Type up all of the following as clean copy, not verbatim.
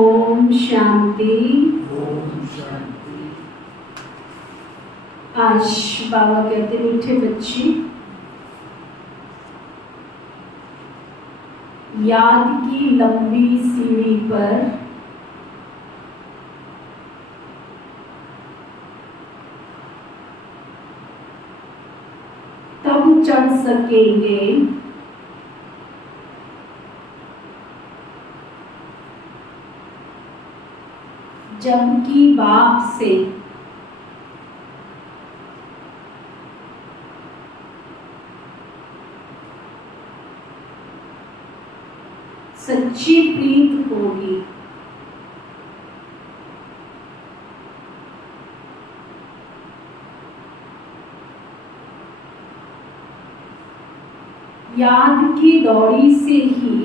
ओम शांति। आज बाबा कहते मीठे बच्चे, याद की लंबी सीढ़ी पर तब चढ़ सकेंगे जबकि बाप से सच्ची प्रीत होगी। याद की दौड़ी से ही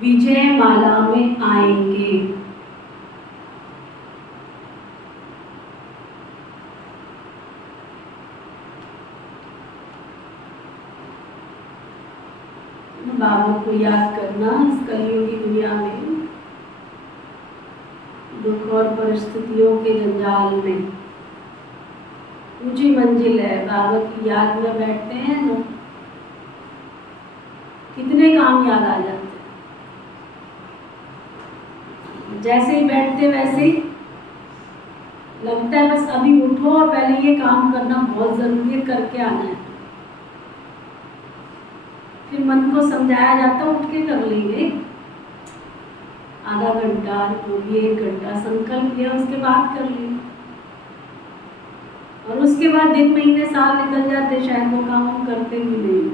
विजय माला में आएंगे। बाबा को याद करना इस कलियुगी दुनिया में दुख और परिस्थितियों के जंजाल में ऊंची मंजिल है। बाबा की याद में बैठते हैं ना, कितने काम याद आ जाते हैं। जैसे ही बैठते वैसे ही लगता है बस अभी उठो और पहले ये काम करना बहुत जरूरी है, करके आना है। फिर मन को समझाया जाता है उठ के कर लेंगे, आधा घंटा पूरी 1 घंटा संकल्प लिया, उसके बाद कर लेंगे। और उसके बाद दिन महीने साल निकल जाते, शायद वो काम हम करते भी नहीं।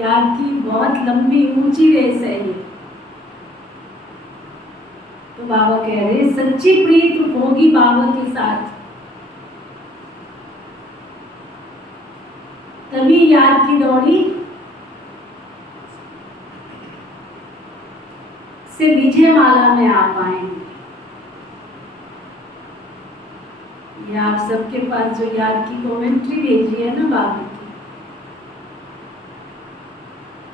याद की बहुत लंबी ऊंची रेस है ये। तो बाबा कह रहे सच्ची प्रीत होगी बाबा के साथ, तभी याद की दौड़ी से विजय माला में आ पाएंगे। ये आप सबके पास जो याद की कमेंट्री भेजी है ना बाबा की,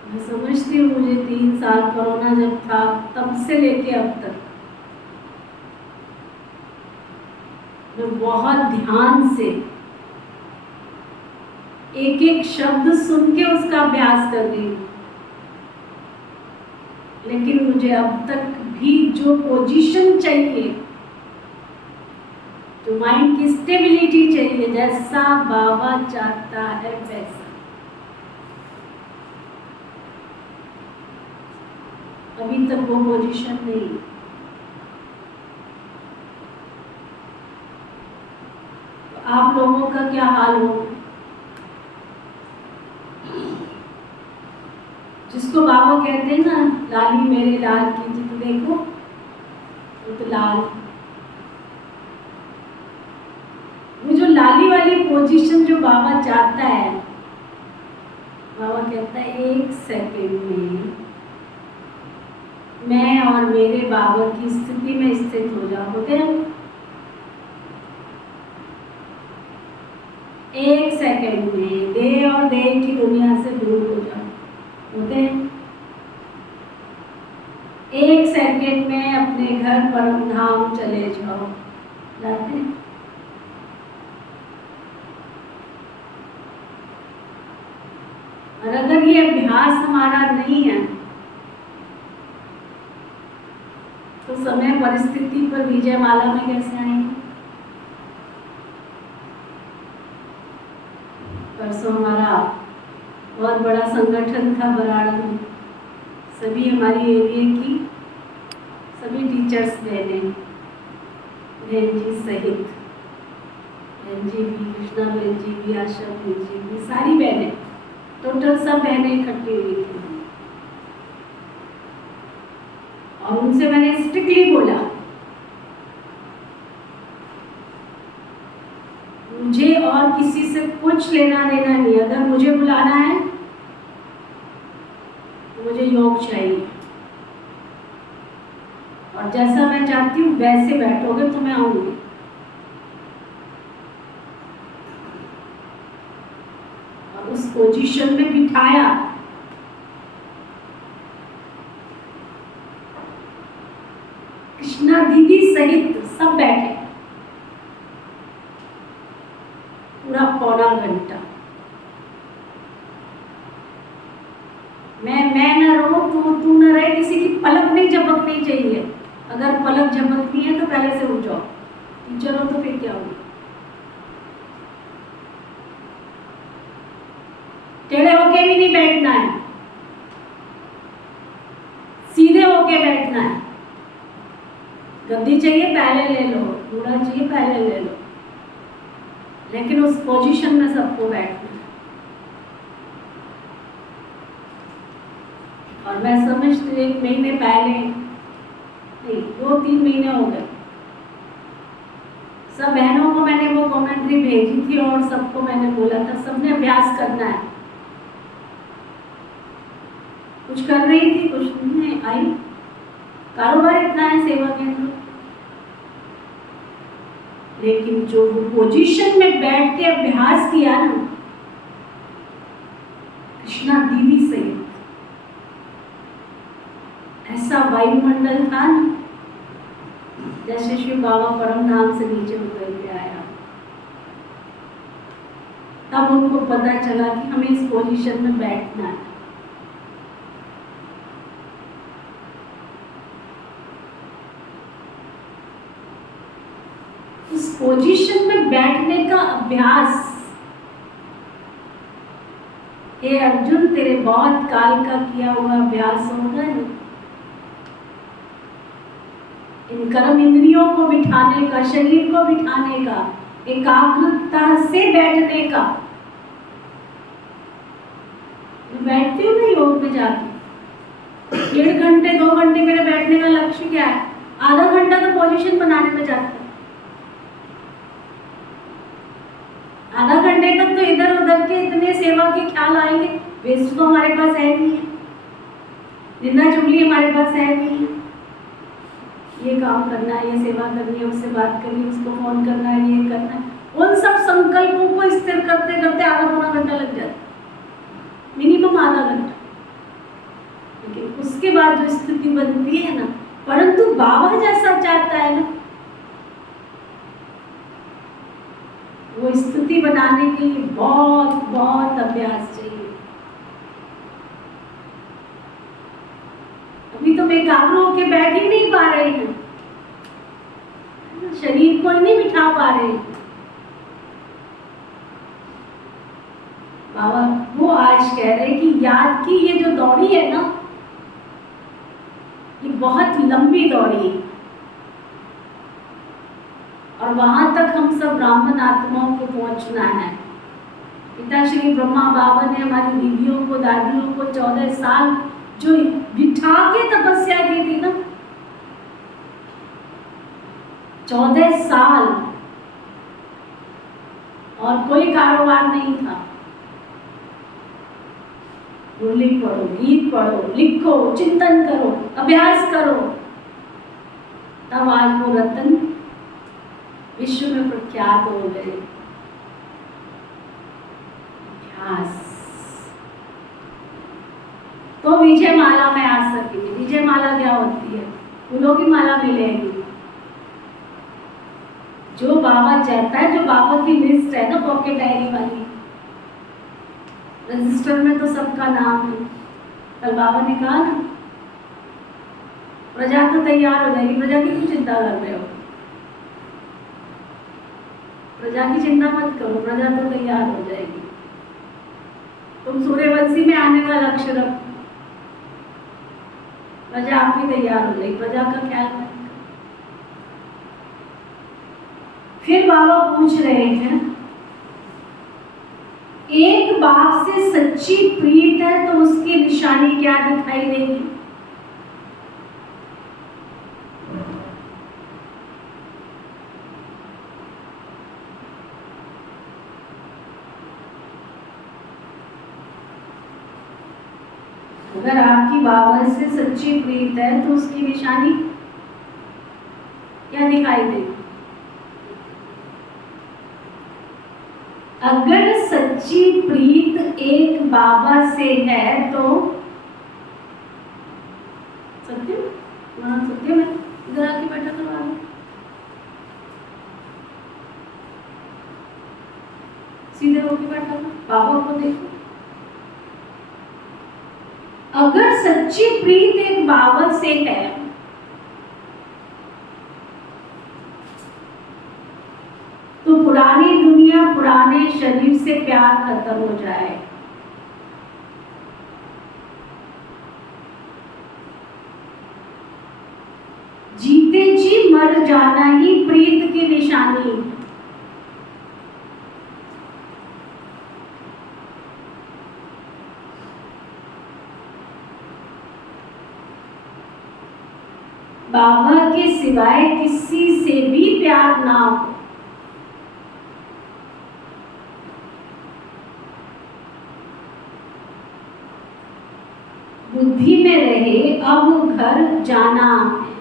मैं समझती हूँ मुझे 3 साल कोरोना जब था तब से लेके अब तक मैं बहुत ध्यान से एक एक शब्द सुन के उसका अभ्यास कर रही हूँ, लेकिन मुझे अब तक भी जो पोजीशन चाहिए, जो माइंड की स्टेबिलिटी चाहिए, जैसा बाबा चाहता है वैसा, अभी तक वो पोजीशन नहीं। तो आप लोगों का क्या हाल हो? जिसको बाबा कहते हैं ना, लाली मेरे लाल की जित देखो, वो तो लाल। वो जो लाली वाली पोजीशन जो बाबा चाहता है, बाबा कहता है 1 सेकंड में मैं और मेरे बाबा की स्थिति में स्थित हो जाओ। होते हैं 1 सेकंड में देह और देह की दुनिया से दूर हो जाओ। होते हैं 1 सेकंड में अपने घर परम धाम चले जाओ। जाते हैं? और अगर ये अभ्यास हमारा नहीं है तो समय परिस्थिति पर विजय माला में कैसे आएंगे? परसों हमारा बहुत बड़ा संगठन था बराड़ा में, सभी हमारी एरिया की सभी टीचर्स बहनें, बहन जी सहित, बहन जी भी, कृष्णा बहन जी भी, आशा बहन जी भी, सारी बहनें, टोटल सब बहनें इकट्ठी हुई थी। और उनसे मैंने स्ट्रिक्टली बोला, मुझे और किसी से कुछ लेना देना नहीं। अगर मुझे बुलाना है तो मुझे योग चाहिए, और जैसा मैं चाहती हूँ वैसे बैठोगे तो मैं आऊंगी। और उस पोजीशन में बिठाया। कृष्णा दीदी सहित सब बैठे पूरा पौना घंटा। मैं न रहूं तू न रहे, किसी की पलक नहीं झपकनी चाहिए। अगर पलक झपकनी है तो पहले से उठ जाओ। टीचर हो तो फिर क्या होगा? टेढ़े होके भी नहीं बैठना है, सीधे होके बैठना है। गद्दी चाहिए पहले ले लो, घोड़ा चाहिए पहले ले लो, लेकिन उस पोजीशन में सबको बैठना है। और मैं समझती 1 महीने पहले नहीं, 2-3 महीने हो गए, सब बहनों को मैंने वो कमेंट्री भेजी थी और सबको मैंने बोला था सबने अभ्यास करना है। कुछ कर रही थी, कुछ नहीं आई, कारोबार इतना है सेवा केंद्र, लेकिन जो पोजीशन में बैठ के अभ्यास किया ना, कृष्णा दीदी से ऐसा वायुमंडल था ना, जैसे शिव बाबा परम धाम से नीचे उतर के आया। तब उनको पता चला कि हमें इस पोजीशन में बैठना है। उस पोजीशन में बैठने का अभ्यास, हे अर्जुन तेरे बहुत काल का किया हुआ अभ्यास होगा ना, इन कर्म इंद्रियों को बिठाने का, शरीर को बिठाने का, एकाग्रता से बैठने का। मैं बैठती हूँ ना योग में जाके, 1.5 घंटे 2 घंटे मेरे बैठने का लक्ष्य क्या है? आधा घंटा तो पोजीशन बनाने में जाता है। आधा घंटे तक तो इधर उधर के इतने सेवा के ख्याल आएंगे, वेस्ट तो हमारे पास है नहीं है, निंदा चुगली हमारे पास है नहीं है। ये काम करना है, ये सेवा करनी है, उससे बात करनी है, उसको फोन करना है, ये करना है, उन सब संकल्पों को स्थिर करते करते आधा पौना घंटा लग जाता है, मिनिमम आधा घंटा। उसके बाद जो स्थिति बनती है ना, परंतु बाबा जैसा चाहता है ना, वो स्थिति बनाने के लिए बहुत बहुत अभ्यास चाहिए। अभी तो मैं एकाग्र होके बैठ ही नहीं पा रही हूँ, शरीर को ही नहीं बिठा पा रहे। बाबा वो आज कह रहे कि याद की ये जो दौड़ी है ना, ये बहुत लंबी दौड़ी है, और वहां तक हम सब ब्राह्मण आत्माओं को पहुंचना है। पिता श्री ब्रह्मा बाबा ने हमारी दीदियों को, दादियों को 14 साल जो बिठा के तपस्या की थी ना, 14 साल, और कोई कारोबार नहीं था। मुरली पढ़ो, गीत पढ़ो, लिखो, चिंतन करो, अभ्यास करो, तब आज वो रतन विश्व में प्रख्यात हो गए। अभ्यास तो विजय माला में आ सकेंगे। विजय माला क्या होती है? फूलों की माला मिलेगी। जो बाबा चाहता है, जो बाबा की लिस्ट है ना, पॉकेट डायरी वाली, रजिस्टर में तो सबका नाम है। कल बाबा ने कहा ना, प्रजा तो तैयार हो जाएगी। प्रजा की क्यों चिंता कर रहे हो? प्रजा की चिंता मत करो, प्रजा तो तैयार हो जाएगी। तुम सूर्यवंशी में आने का लक्ष्य रखो, प्रजा आप ही तैयार हो जाएगी। प्रजा का ख्याल मत। फिर बाबा पूछ रहे हैं, एक बाप से सच्ची प्रीत है तो उसकी निशानी क्या दिखाई देगी? अगर आपकी बाबा से सच्ची प्रीत है तो उसकी निशानी क्या दिखाई देगी? अगर सच्ची प्रीत एक बाबा से है तो सत्य में इधर आके बैठा करवा लो, सीधे होके बैठा लो, बाबा को देखो। अगर सच्ची प्रीत एक बाबा से है तो पुरानी दुनिया, पुराने शरीर से प्यार खत्म हो जाए। जीते जी मर जाना ही प्रीत की निशानी है। बाबा के सिवाय किसी से भी प्यार ना हो, बुद्धि में रहे अब घर जाना है।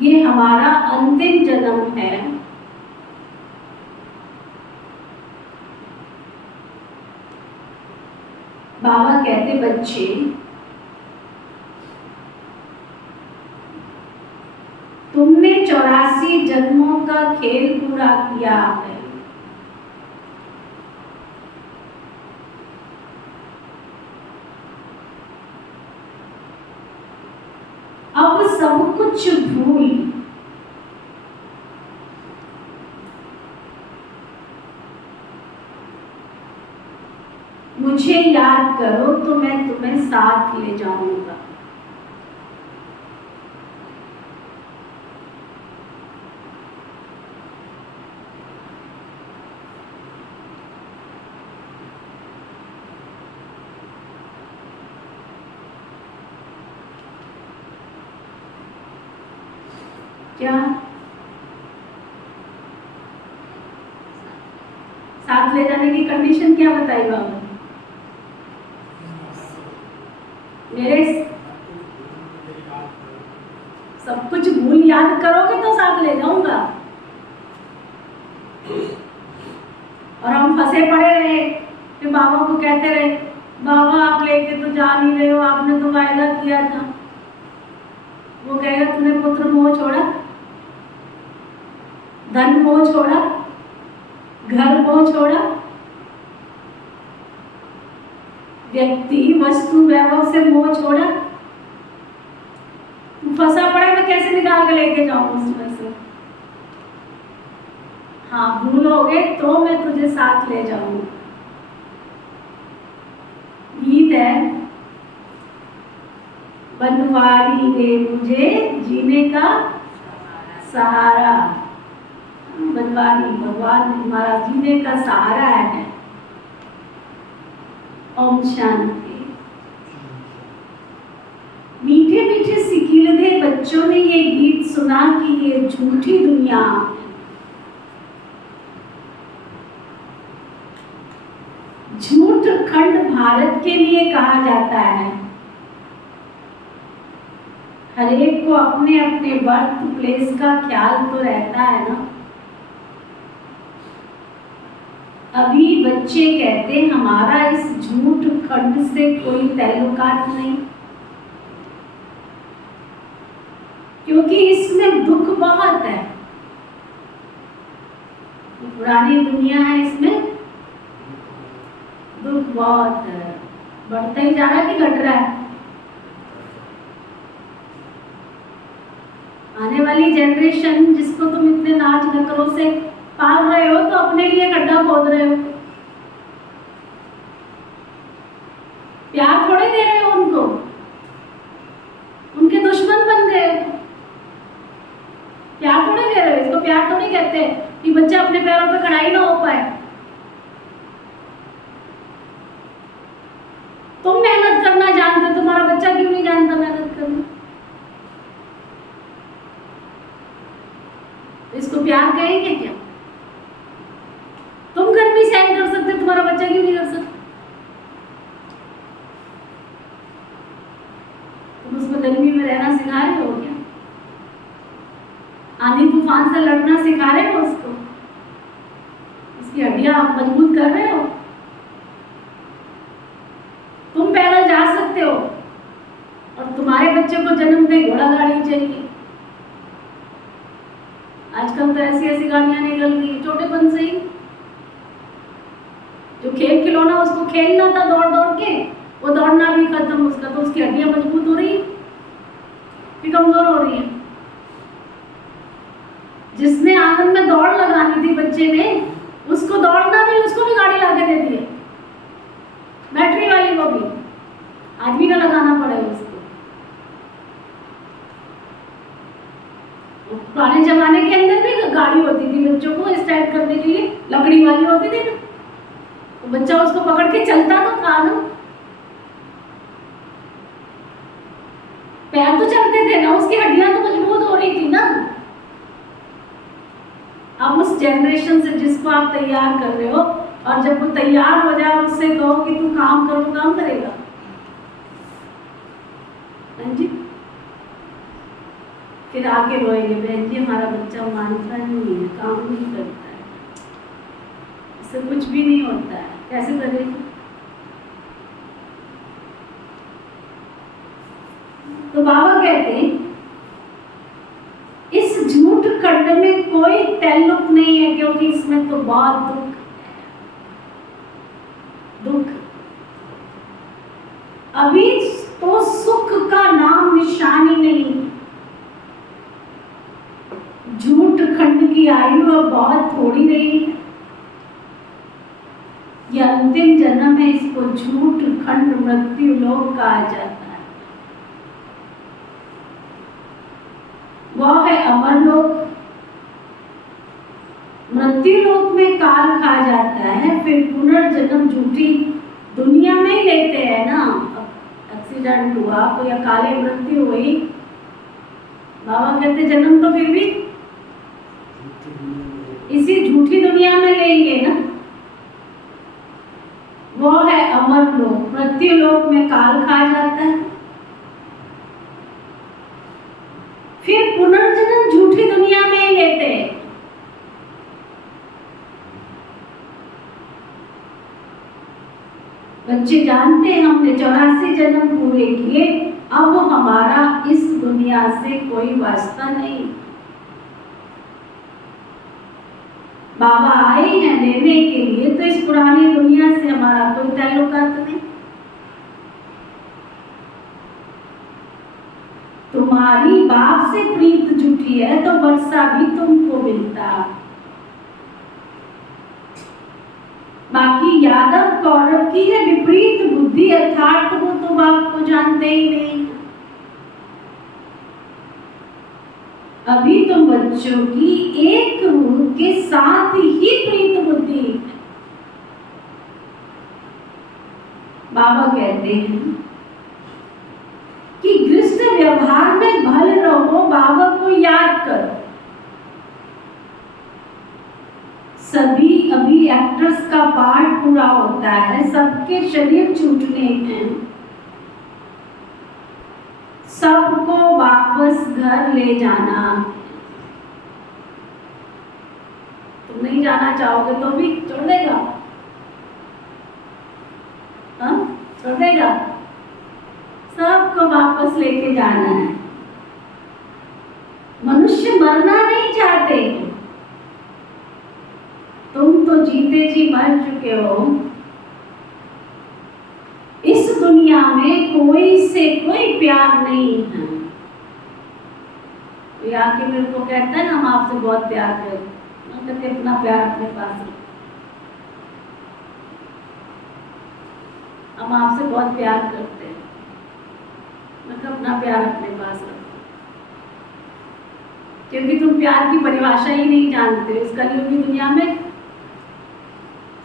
ये हमारा अंतिम जन्म है। बाबा कहते, बच्चे तुमने 84 जन्मों का खेल पूरा किया है। अब सब कुछ भूल मुझे याद करो तो मैं तुम्हें साथ ले जाऊंगा। क्या साथ ले जाने की कंडीशन क्या बताई बाबा? मेरे सब कुछ भूल याद करोगे तो साथ ले जाऊंगा। और हम फंसे पड़े रहे, फिर बाबा को कहते रहे, बाबा आप लेके तो जा नहीं रहे हो, आपने तो वायदा किया था। वो कहेगा तूने पुत्र मोह छोड़ा, धन मोह छोड़ा, घर मोह छोड़ा, व्यक्ति वस्तु वैभव से मोह छोड़ा, तू फंसा पड़ा, मैं कैसे निकाल के लेके जाऊं उसमें से? हाँ भूलोगे तो मैं तुझे साथ ले जाऊंगा। गीत है, बनवारी दे मुझे जीने का सहारा। बनवारी भगवान हमारा जीने का सहारा है। ओम शांति। मीठे मीठे सिकीलधे बच्चों ने ये गीत सुना कि ये झूठी दुनिया, झूठ खंड भारत के लिए कहा जाता है। हर एक को अपने अपने बर्थ प्लेस का ख्याल तो रहता है ना। अभी बच्चे कहते हमारा इस झूठ खंड से कोई ताल्लुकात नहीं, क्योंकि इसमें दुख बहुत है। पुरानी दुनिया है, इसमें दुख बहुत है। बढ़ता ही जा रहा है कि घट रहा है? आने वाली जनरेशन जिसको तुम इतने नाच नखरों से पाल रहे हो, तो अपने लिए गड्ढा खोद रहे हो। प्यार थोड़े दे रहे हो उनको, उनके दुश्मन बन गए हो। प्यार थोड़े दे रहे हो, इसको प्यार थोड़े कहते हैं कि बच्चा अपने पैरों पे खड़ा ही ना हो पाए। तुम मेहनत करना जानते हो, तुम्हारा बच्चा क्यों नहीं जानता मेहनत करना? इसको प्यार कहेंगे क्या? तुम गर्मी सहन कर सकते, तुम्हारा बच्चा क्यों नहीं कर सकता? तुम उसको गर्मी में रहना सिखा रहे हो क्या? आंधी तूफान से लड़ना सिखा रहे हो उसको? उसकी हड्डियां मजबूत कर रहे हो? तुम पैदल जा सकते हो और तुम्हारे बच्चे को जन्म दे घोड़ा गाड़ी चाहिए। आजकल तो ऐसी ऐसी गाड़ियां निकल गई छोटेपन से ही। जो खेल खिलौना उसको खेलना था दौड़ दौड़ के, वो दौड़ना भी खत्म उसका, तो उसकी हड्डियां मजबूत हो रही कि कमजोर हो रही है? जिसने आंगन में दौड़ लगानी थी बच्चे ने, उसको दौड़ना भी, उसको भी गाड़ी लाके दे दी है, बैटरी वाली को भी। आदमी का लगाना पड़ेगा उसको। पुराने जमाने के अंदर भी गाड़ी होती थी बच्चों को स्टार्ट करने के लिए, लकड़ी वाली होती थी, तो बच्चा उसको पकड़ के चलता तो था ना। पैर तो चलते थे ना, उसकी हड्डियां तो मजबूत हो रही थी ना। अब उस जनरेशन से जिसको आप तैयार कर रहे हो, और जब वो तैयार हो जाए उससे कहो कि तू काम करो, तो काम करेगा? हाँ जी। फिर आके रोएंगे, बहन जी हमारा बच्चा मानता नहीं है, काम नहीं करता है, इससे कुछ भी नहीं होता है, कैसे करेगी? तो बाबा कहते हैं इस झूठ खंड में कोई ताल्लुक नहीं है, क्योंकि इसमें तो बहुत दुख है। दुख अभी तो सुख का नाम निशान ही नहीं। झूठ खंड की आयु अब बहुत थोड़ी रही है। यह अंतिम जन्म है, इसको झूठ खंड मृत्यु लोक कहा जाता है। वह है अमर लोक। मृत्यु लोक में काल खा जाता है, फिर पुनर्जन्म झूठी दुनिया में ही लेते हैं ना। एक्सीडेंट हुआ तो या काले मृत्यु हुई, बाबा कहते जन्म तो फिर भी इसी झूठी दुनिया में लेंगे ना। वो है अमर लोक। मृत्यु लोक में काल खा जाता है, फिर पुनर्जन्म झूठी दुनिया में ही लेते हैं। बच्चे जानते हैं हमने 84 जन्म पूरे किए, अब हमारा इस दुनिया से कोई वास्ता नहीं। बाबा आए हैं लेने के लिए, तो इस पुरानी दुनिया से हमारा कोई ताल्लुकात नहीं। तुम्हारी बाप से प्रीत जुटी है तो वर्षा भी तुमको मिलता। बाकी यादव कौरव की है विपरीत बुद्धि, अर्थात वो तो बाप को जानते ही नहीं। अभी तुम बच्चों की एक रूह के साथ ही प्रीत बुद्धि। बाबा कहते हैं कि गृहस्थ व्यवहार में भले रहो, बाबा को याद करो। सभी अभी एक्टर्स का पार्ट पूरा होता है, सबके शरीर छूटने हैं, सबको वापस घर ले जाना। तुम नहीं जाना चाहोगे तो भी छोड़ देगा, छोड़ देगा। सबको वापस लेके जाना है। मनुष्य मरना नहीं चाहते, तुम तो जीते जी मर चुके हो। इस दुनिया में कोई से कोई प्यार नहीं है। तो आके मेरे को कहता है ना, हम आपसे बहुत प्यार करते हैं। मैं कहते अपना प्यार अपने पास रखो। हम आपसे बहुत प्यार करते हैं, मैं कहता अपना प्यार अपने पास रखो, क्योंकि तुम प्यार की परिभाषा ही नहीं जानते। इस कलियुगी दुनिया में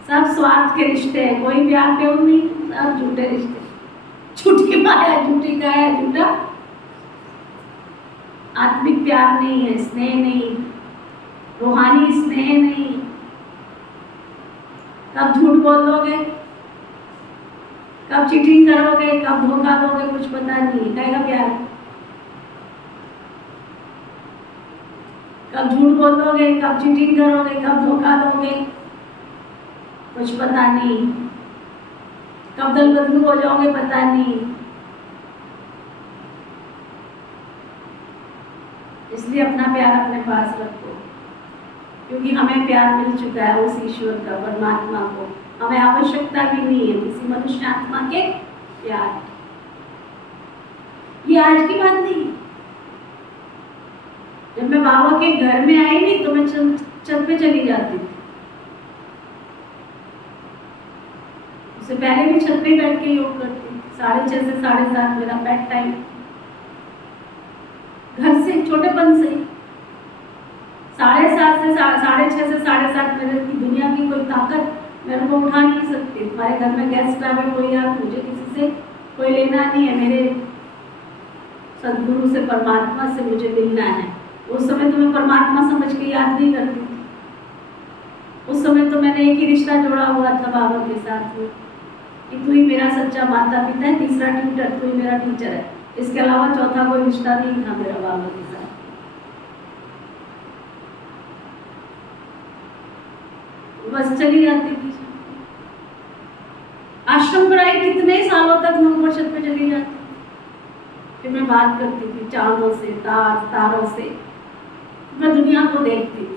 सब स्वार्थ के रिश्ते हैं, कोई प्यार प्योर नहीं, सब झूठे रिश्ते, झूठी माया, झूठी काया, झूठा आत्मिक प्यार नहीं है, स्नेह नहीं, रूहानी स्नेह नहीं। कब झूठ बोलोगे, कब चीटिंग करोगे, कब धोखा दोगे, कुछ पता नहीं। कहेगा प्यार, कब झूठ बोलोगे, कब चीटिंग करोगे, कब धोखा दोगे, कुछ पता नहीं। कब दल बदलू हो जाओगे, पता नहीं। इसलिए अपना प्यार अपने पास रखो, क्योंकि हमें प्यार मिल चुका है उस ईश्वर का, परमात्मा को। हमें आवश्यकता भी नहीं है किसी मनुष्य आत्मा के प्यार की। ये आज की बात नहीं। जब मैं बाबा के घर में आई नहीं तो मैं छत पे चली जाती थी। उससे पहले भी छत पे बैठ के योग करती थी। 6:30 से 7:30 मेरा बेड टाइम। घर से छोटेपन से 7:30 से 6:30 से 7:30 मेरे की दुनिया की कोई ताकत मेरे को उठा नहीं सकती। तुम्हारे घर में गेस्ट आवे कोई आ, मुझे किसी से कोई लेना नहीं है। मेरे सदगुरु से, परमात्मा से मुझे मिलना है। उस समय तो मैं परमात्मा समझ के याद नहीं करती थी। उस समय तो मैंने एक ही रिश्ता जोड़ा हुआ था बाबा के साथ में, कि तू ही मेरा सच्चा माता पिता है, तीसरा ट्यूटर, तू ही मेरा टीचर है। इसके अलावा चौथा कोई रिश्ता नहीं था मेरा बाबा के साथ। बस चली जाती थी। आश्रम पढ़ाई कितने सालों तक मैं ऊपर छत पे चली जाती थी। फिर मैं बात करती थी चांदों से, तारों से। मैं दुनिया को देखती थी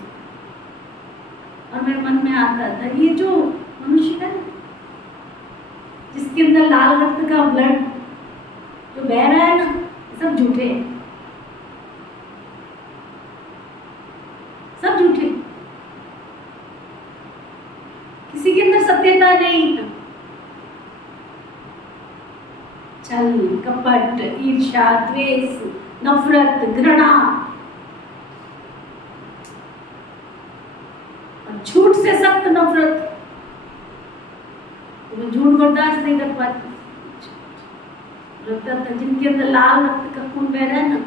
और मेरे मन में आता था, ये जो मनुष्य है जिसके अंदर लाल रक्त का ब्लड जो बह रहा है ना, सब झूठे हैं, सब झूठे। किसी के अंदर सत्यता नहीं है। छल, कपट, ईर्ष्या, द्वेष, नफरत, घृणा और झूठ से सख्त नफरत। मैं झूठ बर्दाश्त नहीं कर पाती। लगता था जिनके अंदर लाल रक्त का खून बह रहा है ना,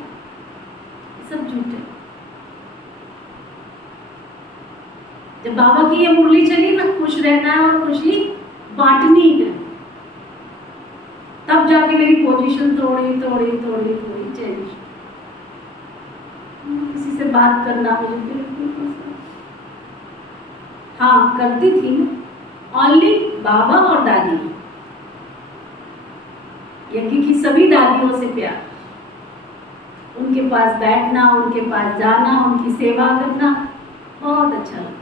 सब झूठे। जब बाबा की ये मुरली चली ना, खुश रहना है और खुशी बांटनी है, तब जाके मेरी पोजीशन थोड़ी चेंज। किसी से बात करना मुझे बिल्कुल पसंद, हाँ करती थी, ओनली बाबा और दादी। यज्ञ की सभी दादियों से प्यार, उनके पास बैठना, उनके पास जाना, उनकी सेवा करना बहुत अच्छा लगता है।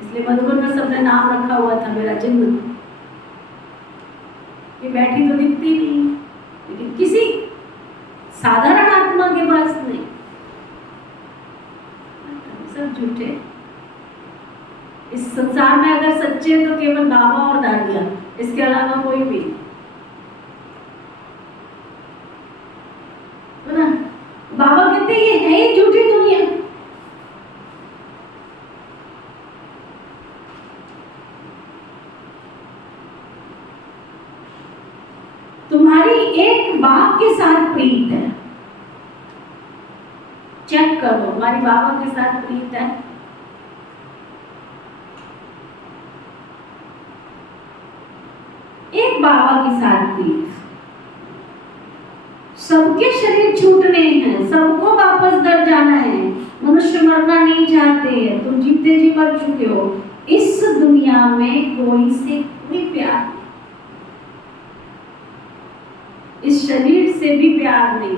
इसलिए मधुबन में सबने नाम रखा हुआ था मेरा जन्म। ये बैठी तो दिखती नहीं, लेकिन किसी साधारण आत्मा के पास नहीं, सब झूठे। इस संसार में अगर सच्चे तो केवल बाबा और दादिया, इसके अलावा कोई भी नहीं। तो ना बाबा कहते ये है ही झूठी दुनिया। तुम्हारी एक बाप के साथ प्रीत है, चेक करो हमारी बाबा के साथ प्रीत है। एक बाबा के साथ प्रीत, सबके शरीर छूटने हैं, सबको वापस घर जाना है, मनुष्य मरना नहीं चाहते हैं, तुम जीते जी मर चुके हो। इस दुनिया में कोई से कोई प्यार नहीं, इस शरीर से भी प्यार नहीं।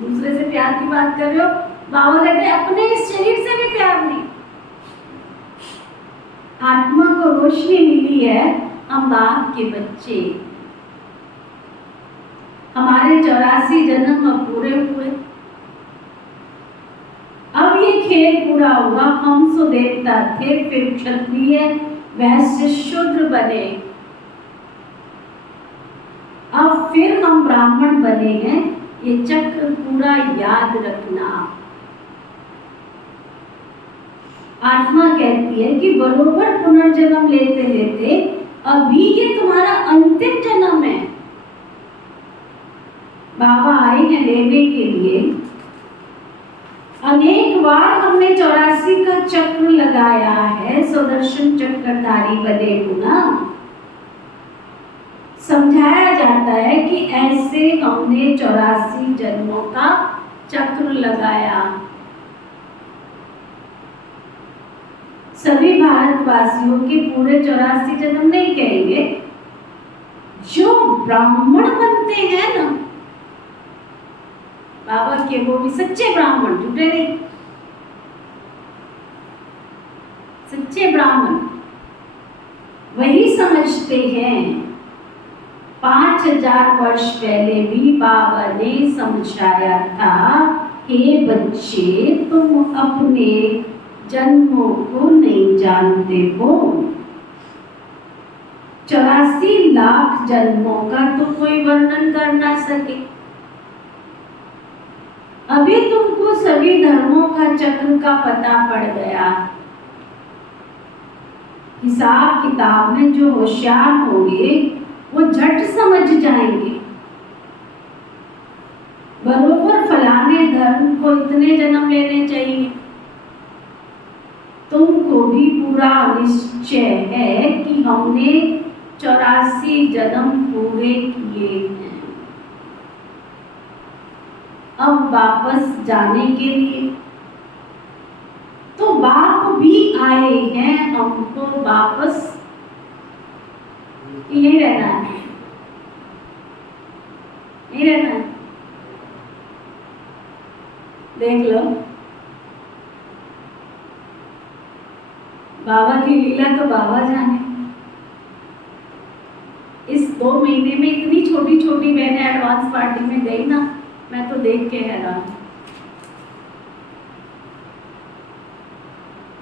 दूसरे से प्यार की बात कर रहे हो, बाबा कहते हैं अपने इस शरीर से भी प्यार नहीं। आत्मा को रोशनी मिली है, हम बाप के बच्चे, हमारे 84 जन्म अब पूरे हुए। अब ये खेल पूरा हुआ, हम सो देवता थे, फिर क्षत्रिय, वैश्य, शूद्र बने, अब फिर हम ब्राह्मण बने हैं। ये चक्र पूरा याद रखना। आत्मा कहती है कि बरोबर पुनर्जन्म लेते लेते अभी ये तुम्हारा अंतिम जन्म है। बाबा आए हैं लेने के लिए। अनेक बार हमने 84 का चक्र लगाया है, सुदर्शन चक्रधारी बने गुना। समझाया जाता है कि ऐसे हमने 84 जन्मों का चक्र लगाया। सभी भारतवासियों के पूरे 84 जन्म नहीं कहेंगे, जो ब्राह्मण बनते हैं ना बाबा के, वो भी सच्चे ब्राह्मण, झूठे नहीं, सच्चे ब्राह्मण वही समझते हैं। 5000 वर्ष पहले भी बाबा ने समझाया था, हे बच्चे तुम अपने जन्मों को नहीं जानते हो। 84 लाख जन्मों का तो कोई वर्णन कर ना सके। अभी तुमको सभी धर्मों का चक्र का पता पड़ गया। हिसाब किताब में जो होशियार होंगे वो झट समझ जाएंगे, बरोबर फलाने धर्म को इतने जन्म लेने चाहिए। तुमको भी पूरा निश्चय है कि हमने 84 जन्म पूरे किए हैं। अब वापस जाने के लिए तो बाप भी आए हैं, हमको वापस यही रहना है, यही रहना है। देख लो बाबा की लीला तो बाबा जाने। इस 2 महीने में इतनी छोटी छोटी बहनें एडवांस पार्टी में गई ना, मैं तो देख के हैरान।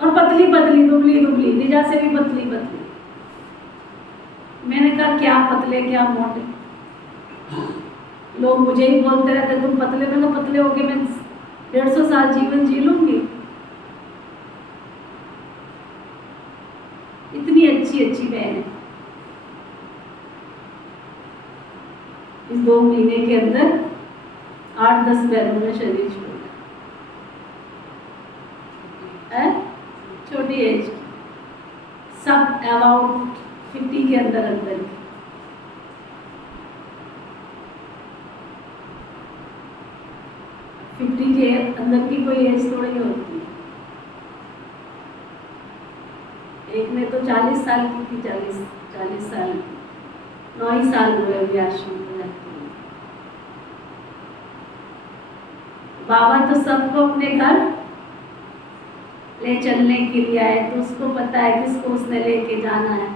और पतली पतली, दुबली दुबली, निजा से भी पतली पतली। मैंने कहा क्या पतले क्या मोटे। लोग मुझे ही बोलते रहते तुम पतले। मैं कहा पतले होके मैं 150 साल जीवन जी लूंगी। इतनी अच्छी अच्छी बहन इस 2 महीने के अंदर 8-10 बहनों में शरीर छोड़ा। छोटी एज, सब अबाउट 50 के अंदर अंदर। 50 के अंदर की कोई एज थोड़ी होती है। एक ने तो 40 साल की थी, 40 साल, 9 ही साल हुए अभी आश्रम में रहती हूँ। बाबा तो सबको अपने घर ले चलने के लिए आए, तो उसको पता है किसको उसने लेके जाना है।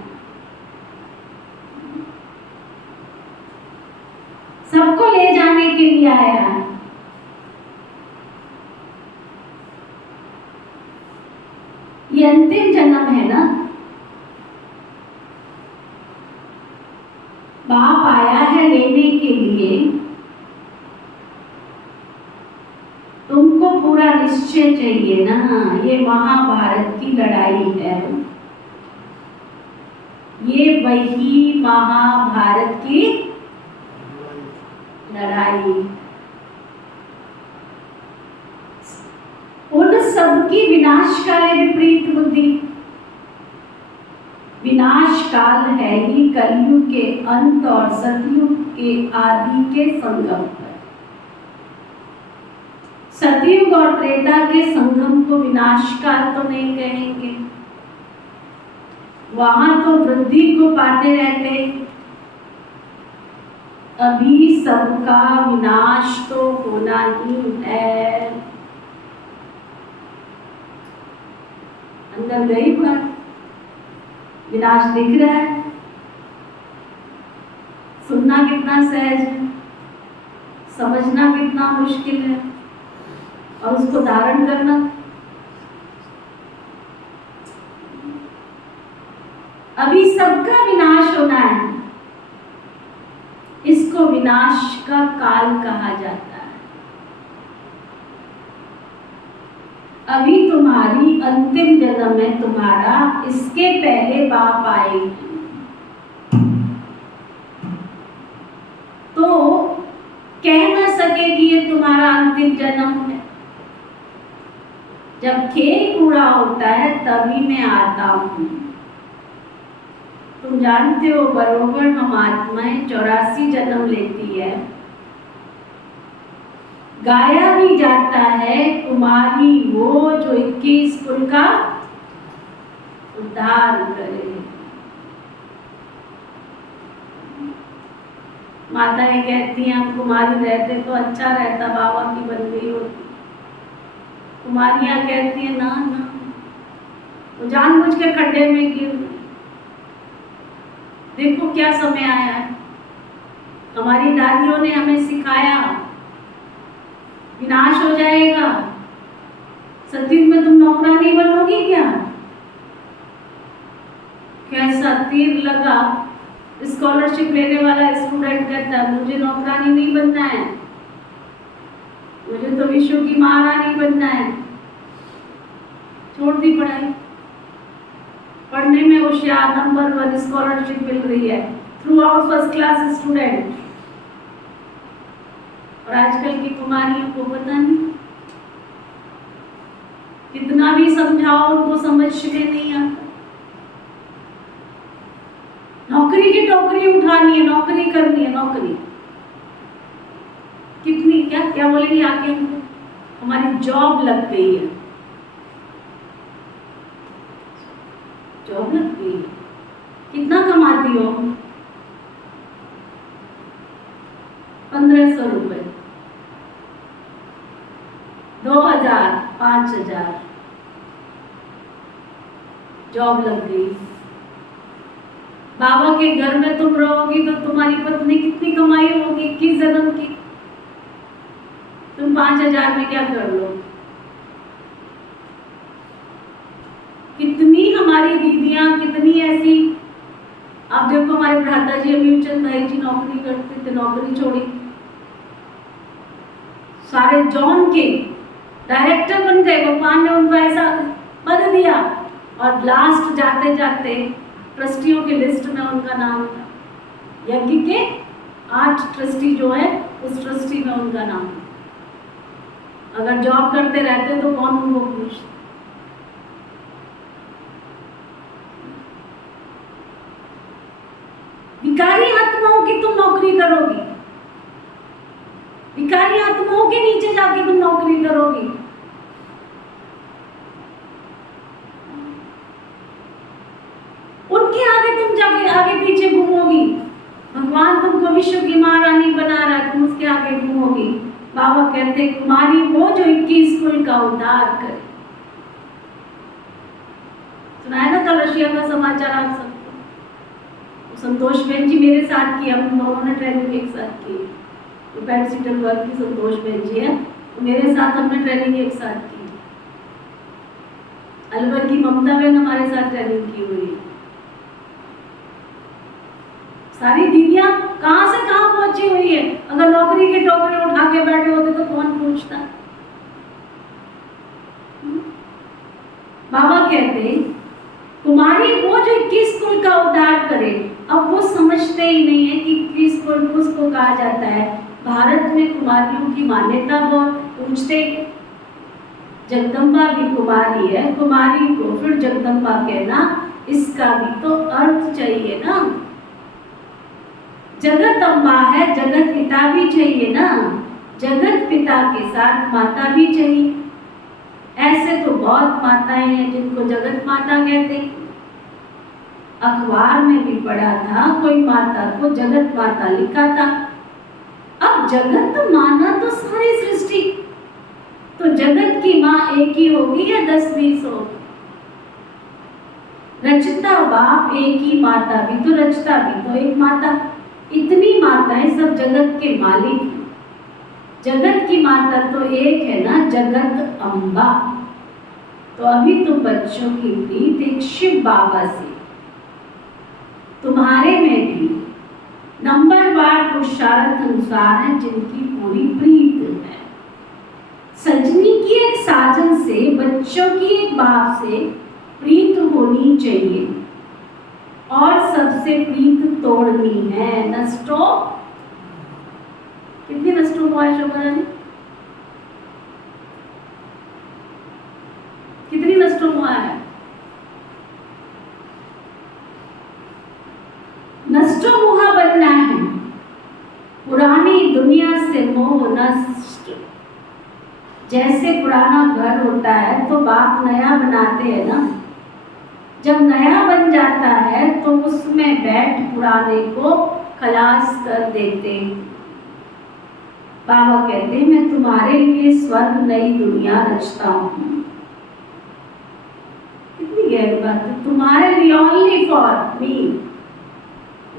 सबको ले जाने के लिए आया है। ये अंतिम जन्म है ना। बाप आया है लेने के लिए। तुमको पूरा निश्चय चाहिए ना। ये महाभारत की लड़ाई है। ये वही महाभारत की लड़ाई। उन सबकी विनाश काले विपरीत बुद्धि। विनाश काल है ही कलयुग के अंत और सतयुग के आदि के संगम पर। सतयुग और त्रेता के संगम को विनाश काल तो नहीं कहेंगे, वहां तो वृद्धि को पाते रहते। अभी सबका विनाश तो होना ही है। अंदर गई बात, विनाश दिख रहा है। सुनना कितना सहज है, समझना कितना मुश्किल है, और उसको धारण करना। अभी सबका विनाश होना है। इसको विनाश का काल कहा जाता है। अभी तुम्हारी अंतिम जन्म है तुम्हारा, इसके पहले बाप आए तो कह ना सके कि ये तुम्हारा अंतिम जन्म है। जब खेल पूरा होता है तभी मैं आता हूँ। तुम जानते हो बरोबर हम आत्माएं 84 जन्म लेती है। गाया भी जाता है कुमारी वो जो 21 कुल का उद्धार करे। माताएं कहती हैं हम कुमारी रहते तो अच्छा रहता, बाबा की बन गई होती। कुमारियां कहती हैं ना ना, वो जानबूझ के खड्डे में गिर। देखो क्या समय आया है। हमारी दादियों ने हमें सिखाया विनाश हो जाएगा, सतयुग में तुम नौकरानी बनोगी क्या। कैसा तीर लगा। स्कॉलरशिप लेने वाला स्टूडेंट कहता है मुझे नौकरानी नहीं बनना है, मुझे तो विश्व की महारानी बनना है। छोड़ दी पढ़ाई। पढ़ने में होशियार, नंबर 1 स्कॉलरशिप मिल रही है, through out first class student. और आजकल की कुमारियों को पता नहीं, कितना भी समझाओ उनको समझने नहीं आता। नौकरी की टोकरी उठानी है, नौकरी करनी है, नौकरी कितनी क्या क्या बोलेंगे आके, हमारी जॉब लग गई है, जॉब लग गई है। कितना कमाती हो। 1500 रुपए, 2000, 5000 जॉब लग गई। बाबा के घर में तुम रहोगी तो तुम्हारी पत्नी कितनी कमाई होगी 21 जन्म की। तुम 5000 में क्या कर लो। कितनी हमारी दीदियां, कितनी ऐसी। आप देखो हमारे भ्राता जी अमीरचंद भाई जी नौकरी करते थे, नौकरी छोड़ी, सारे जॉन के डायरेक्टर बन गए। भगवान ने उनको ऐसा पद दिया और लास्ट जाते जाते ट्रस्टियों की लिस्ट में उनका नाम था। यज्ञ के 8 ट्रस्टी जो है उस ट्रस्टी में उनका नाम था। अगर जॉब करते रहते तो कौन उनको पूछता। विकारी आत्माओं की तुम नौकरी करोगी, विकारी आत्माओं के नीचे जाके तुम नौकरी करोगी। होगी। बाबा कहते कुमारी वो जो 21 कुल का उद्धार करे। सुनाया ना कल रशिया का समाचार आप सबको। संतोष बहन जी मेरे साथ की, हम दोनों ने ट्रेनिंग एक साथ की। तो पेंसिटल वर्क की संतोष बहन जी है, तो मेरे साथ हमने ट्रेनिंग एक साथ की। अलवर की ममता बहन हमारे साथ ट्रेनिंग की हुई है। सारी दीदियां कहां से कहां पहुंची हुई है। अगर नौकरी की टोकरी उठा के बैठे होते तो कौन पूछता। बाबा कहते कुमारी वो जो 21 कुल का उद्धार करे। अब वो समझते ही नहीं है कि 21 कुल उसको कहा जाता है। भारत में कुमारियों की मान्यता बहुत पूछते, जगदम्बा भी कुमारी है, कुमारी को फिर जगदम्बा कहना, इसका भी तो अर्थ चाहिए ना। जगत अम्बा है, जगत पिता भी चाहिए ना। जगत पिता के साथ माता भी चाहिए। ऐसे तो बहुत माताएं हैं जिनको जगत माता कहते हैं। अखबार में भी पढ़ा था, कोई माता को जगत माता लिखा था। अब जगत माना तो सारी सृष्टि, तो जगत की माँ एक ही होगी या 10-20 होगी। रचता बाप एक ही, माता भी तो रचता भी तो एक माता। इतनी माताएं सब जगत के मालिक हैं। जगत की माता तो एक है ना, जगत अम्बा। तो अभी तो बच्चों की प्रीत एक शिव बाबा से। तुम्हारे में भी नंबरवार पुरुषार्थ अनुसार है जिनकी पूरी प्रीत है। सजनी की एक साजन से, बच्चों की एक बाप से प्रीत होनी चाहिए और सबसे प्रीत तोड़नी है। नष्टो कितनी नष्टों हुआ है शोभा रानी? कितनी नष्टों हुआ है? नष्टो मोहा बनना है, पुरानी दुनिया से मोह नष्ट। जैसे पुराना घर होता है तो बाप नया बनाते हैं ना। जब नया बन जाता है तो उसमें बैठ पुराने को खलास कर देते। बाबा कहते हैं मैं तुम्हारे लिए स्वर्ग नई दुनिया रचता हूँ। कितनी गहरी बात है, तुम्हारे लिए, ओनली फॉर मी।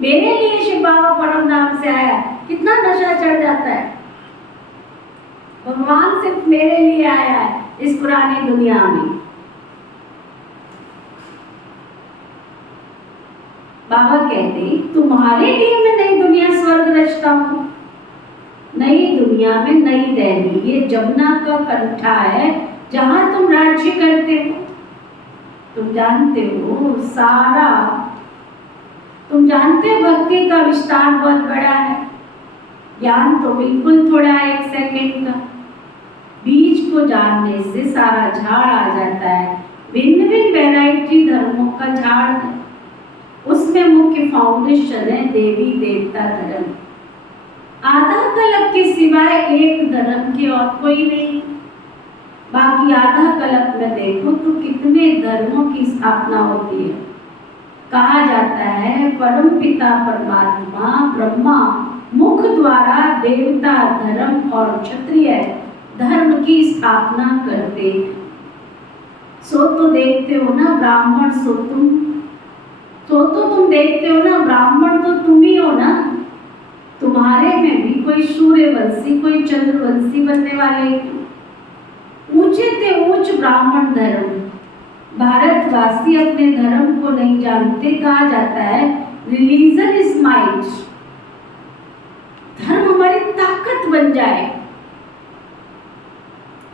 मेरे लिए शिव बाबा परम नाम से आया। कितना नशा चढ़ जाता है। भगवान सिर्फ मेरे लिए आया है इस पुरानी दुनिया में। बाबा कहते तुम्हारे लिए मैं नई दुनिया स्वर्ग रचता हूँ। नई दुनिया में नई दिल्ली, ये जमुना का कंठा है जहां तुम राज्य करते हो। तुम जानते हो सारा, तुम जानते हो भक्ति का विस्तार बहुत बड़ा है। ज्ञान तो बिल्कुल थोड़ा है, 1 सेकंड का। बीज को जानने से सारा झाड़ आ जाता है। भिन्न भिन्न वैरायटी धर्मों का झाड़ है। उसमें मुख्य फाउंडेशन है देवी देवता धर्म। आधा कल्प के सिवाय एक धर्म के और कोई नहीं। बाकी आधा कल्प में देखो तो कितने धर्मों की स्थापना होती है। कहा जाता है परम पिता परमात्मा ब्रह्मा मुख द्वारा देवता धर्म और क्षत्रिय धर्म की स्थापना करते हैं। सो तो देखते हो ना ब्राह्मण, सो तो तुम देखते हो ना ब्राह्मण तो तुम ही हो ना। तुम्हारे में भी कोई सूर्यवंशी, कोई चंद्रवंशी बनने वाले। ऊंचे से ऊंच ब्राह्मण धर्म। भारतवासी अपने धर्म को नहीं जानते। कहा जाता है रिलीजन इज माइट। धर्म हमारी ताकत बन जाए,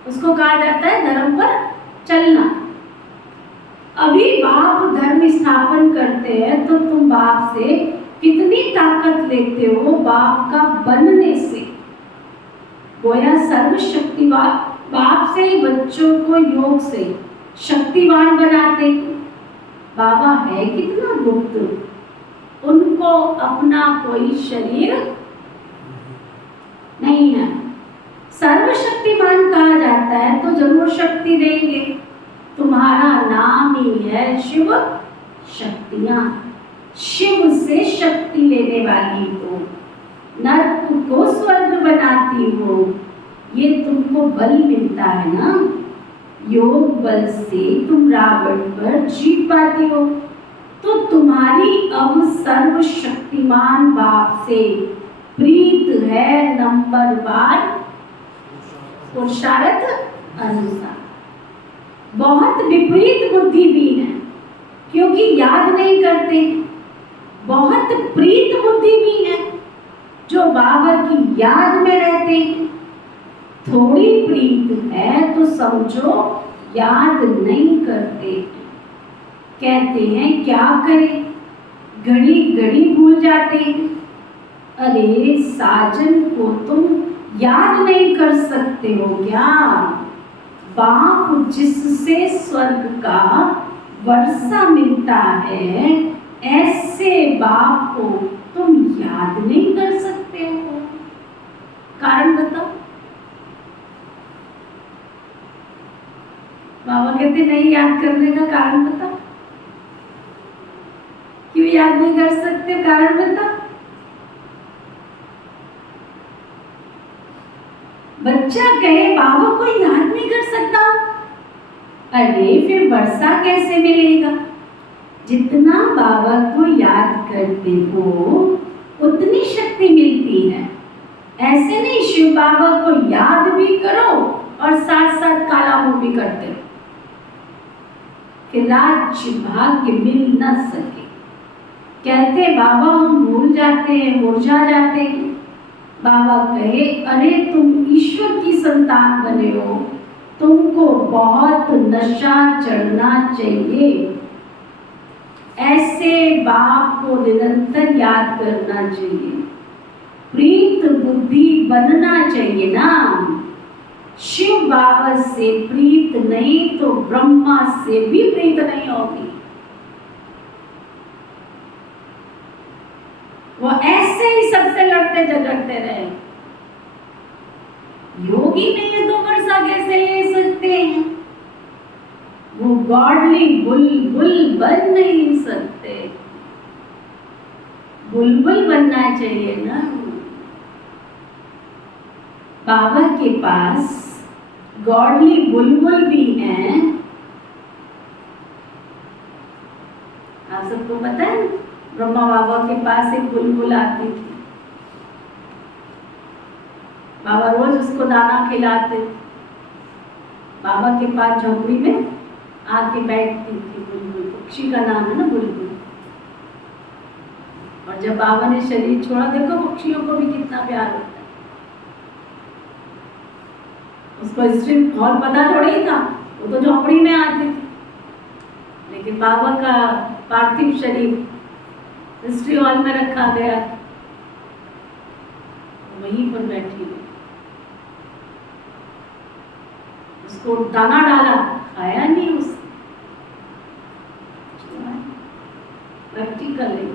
उसको कहा जाता है धर्म पर चलना। अभी बाप धर्म स्थापन करते हैं तो तुम बाप से कितनी ताकत लेते हो। बाप का बनने से गोया सर्वशक्तिवान बाप से ही बच्चों को योग से शक्तिवान बनाते। बाबा है कितना गुप्त, उनको अपना कोई शरीर नहीं है। सर्वशक्तिमान कहा जाता है तो जरूर शक्ति देंगे। तुम्हारा नाम ही है शिव शक्तियां। शिव से शक्ति लेने वाली हो। नर्क को स्वर्ग बनाती हो, ये तुमको बल मिलता है ना। योग बल से तुम रावण पर जीत पाती हो, तो तुम्हारी अब सर्वशक्तिमान बाप से प्रीत है नंबरवार पुरुषार्थ अनुसार। बहुत विपरीत बुद्धि भी है, क्योंकि याद नहीं करते। बहुत प्रीत बुद्धि भी है, जो बाबा की याद में रहते हैं। थोड़ी प्रीत है तो समझो याद नहीं करते। कहते हैं क्या करें, घड़ी घड़ी भूल जाते हैं। अरे साजन को तुम याद नहीं कर सकते हो क्या? बाप जिससे स्वर्ग का वर्षा मिलता है, ऐसे बाप को तुम याद नहीं कर सकते हो। कारण बताओ। बाबा कहते नहीं याद करने का कारण बताओ, क्यों याद नहीं कर सकते, कारण बताओ। बच्चा कहे बाबा को याद नहीं कर सकता, अरे फिर वर्षा कैसे मिलेगा? जितना बाबा को याद करते हो उतनी शक्ति मिलती है। ऐसे नहीं शिव बाबा को याद भी करो और साथ साथ काला मुंह भी करते रहो, कि राज्य भाग्य मिल न सके। कहते बाबा हम भूल जाते हैं, मुरझा जाते हैं। बाबा कहे अरे तुम ईश्वर की संतान बने हो, तुमको बहुत नशा चढ़ना चाहिए। ऐसे बाप को निरंतर याद करना चाहिए, प्रीत बुद्धि बनना चाहिए ना। शिव बाबा से प्रीत नहीं तो ब्रह्मा से भी प्रीत नहीं होगी। वो ऐसे ही सबसे लड़ते झगड़ते रहे। योगी नहीं है तो वर्षा कैसे ले सकते हैं? वो गॉडली बुलबुल बन नहीं सकते। बुलबुल बनना चाहिए ना। बाबा के पास गॉडली बुलबुल भी हैं। आप सबको पता है ब्रह्मा बाबा के पास एक बुलबुल आती थी। बाबा रोज उसको दाना खिलाते। बाबा के पास झोपड़ी में आके बैठती थी बुलबुल। पक्षी का नाम है ना बुलबुल। और जब बाबा ने शरीर छोड़ा, देखो पक्षियों को भी कितना प्यार होता है। उसको स्ट्रीम हॉल पता थोड़ी था, वो तो झोपड़ी में आती थी। लेकिन बाबा का पार्थिव शरीर हिस्ट्री हॉल में रखा गया, वहीं पर बैठी हुई। उसको दाना डाला, खाया नहीं उसने। प्रैक्टिकल है।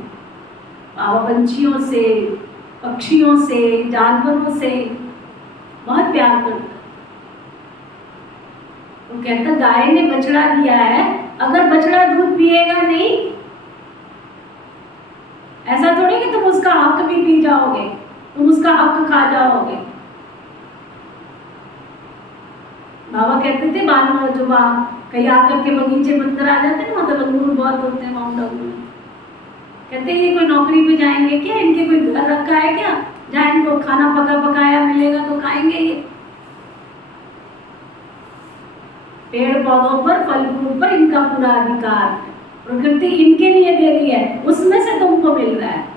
बाबा पंछियों से, पक्षियों से, जानवरों से बहुत प्यार करता। वो कहता गाय ने बछड़ा दिया है, अगर बछड़ा दूध पिएगा नहीं, ऐसा थोड़ी कि तुम उसका हक भी पी जाओगे, तुम उसका हक खा जाओगे। बाबा कहते थे बाद में जो कहीं आकर के बगीचे में अंदर आ जाते हैं, वहां तो अंगूर बहुत होते हैं माउंट आबू में। कहते हैं ये कोई नौकरी पे जाएंगे क्या? इनके कोई घर रखा है क्या जहाँ इनको खाना पका पकाया मिलेगा तो खाएंगे? ये पेड़ पौधों पर, फल फूल पर इनका पूरा अधिकार है। प्रकृति इनके लिए दे रही है, उसमें से तुमको मिल रहा है,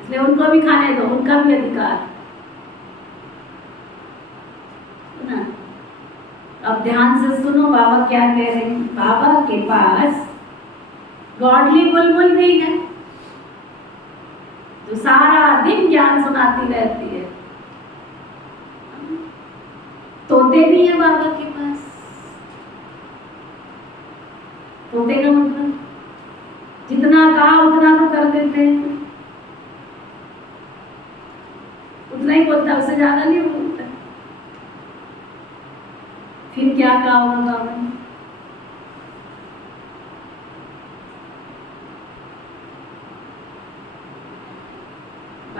इसलिए उनको भी खाने दो, उनका भी अधिकार। ना अब ध्यान से सुनो बाबा क्या कह रहे हैं। बाबा के पास गॉडली बुलबुल भी है जो सारा दिन ज्ञान सुनाती रहती है। तोते भी है बाबा के पास। तोते का मतलब जितना कहा उतना तो कर देते हैं, उतना ही बोलता, उससे ज्यादा नहीं बोलता। फिर क्या कहा होगा बाबा ने?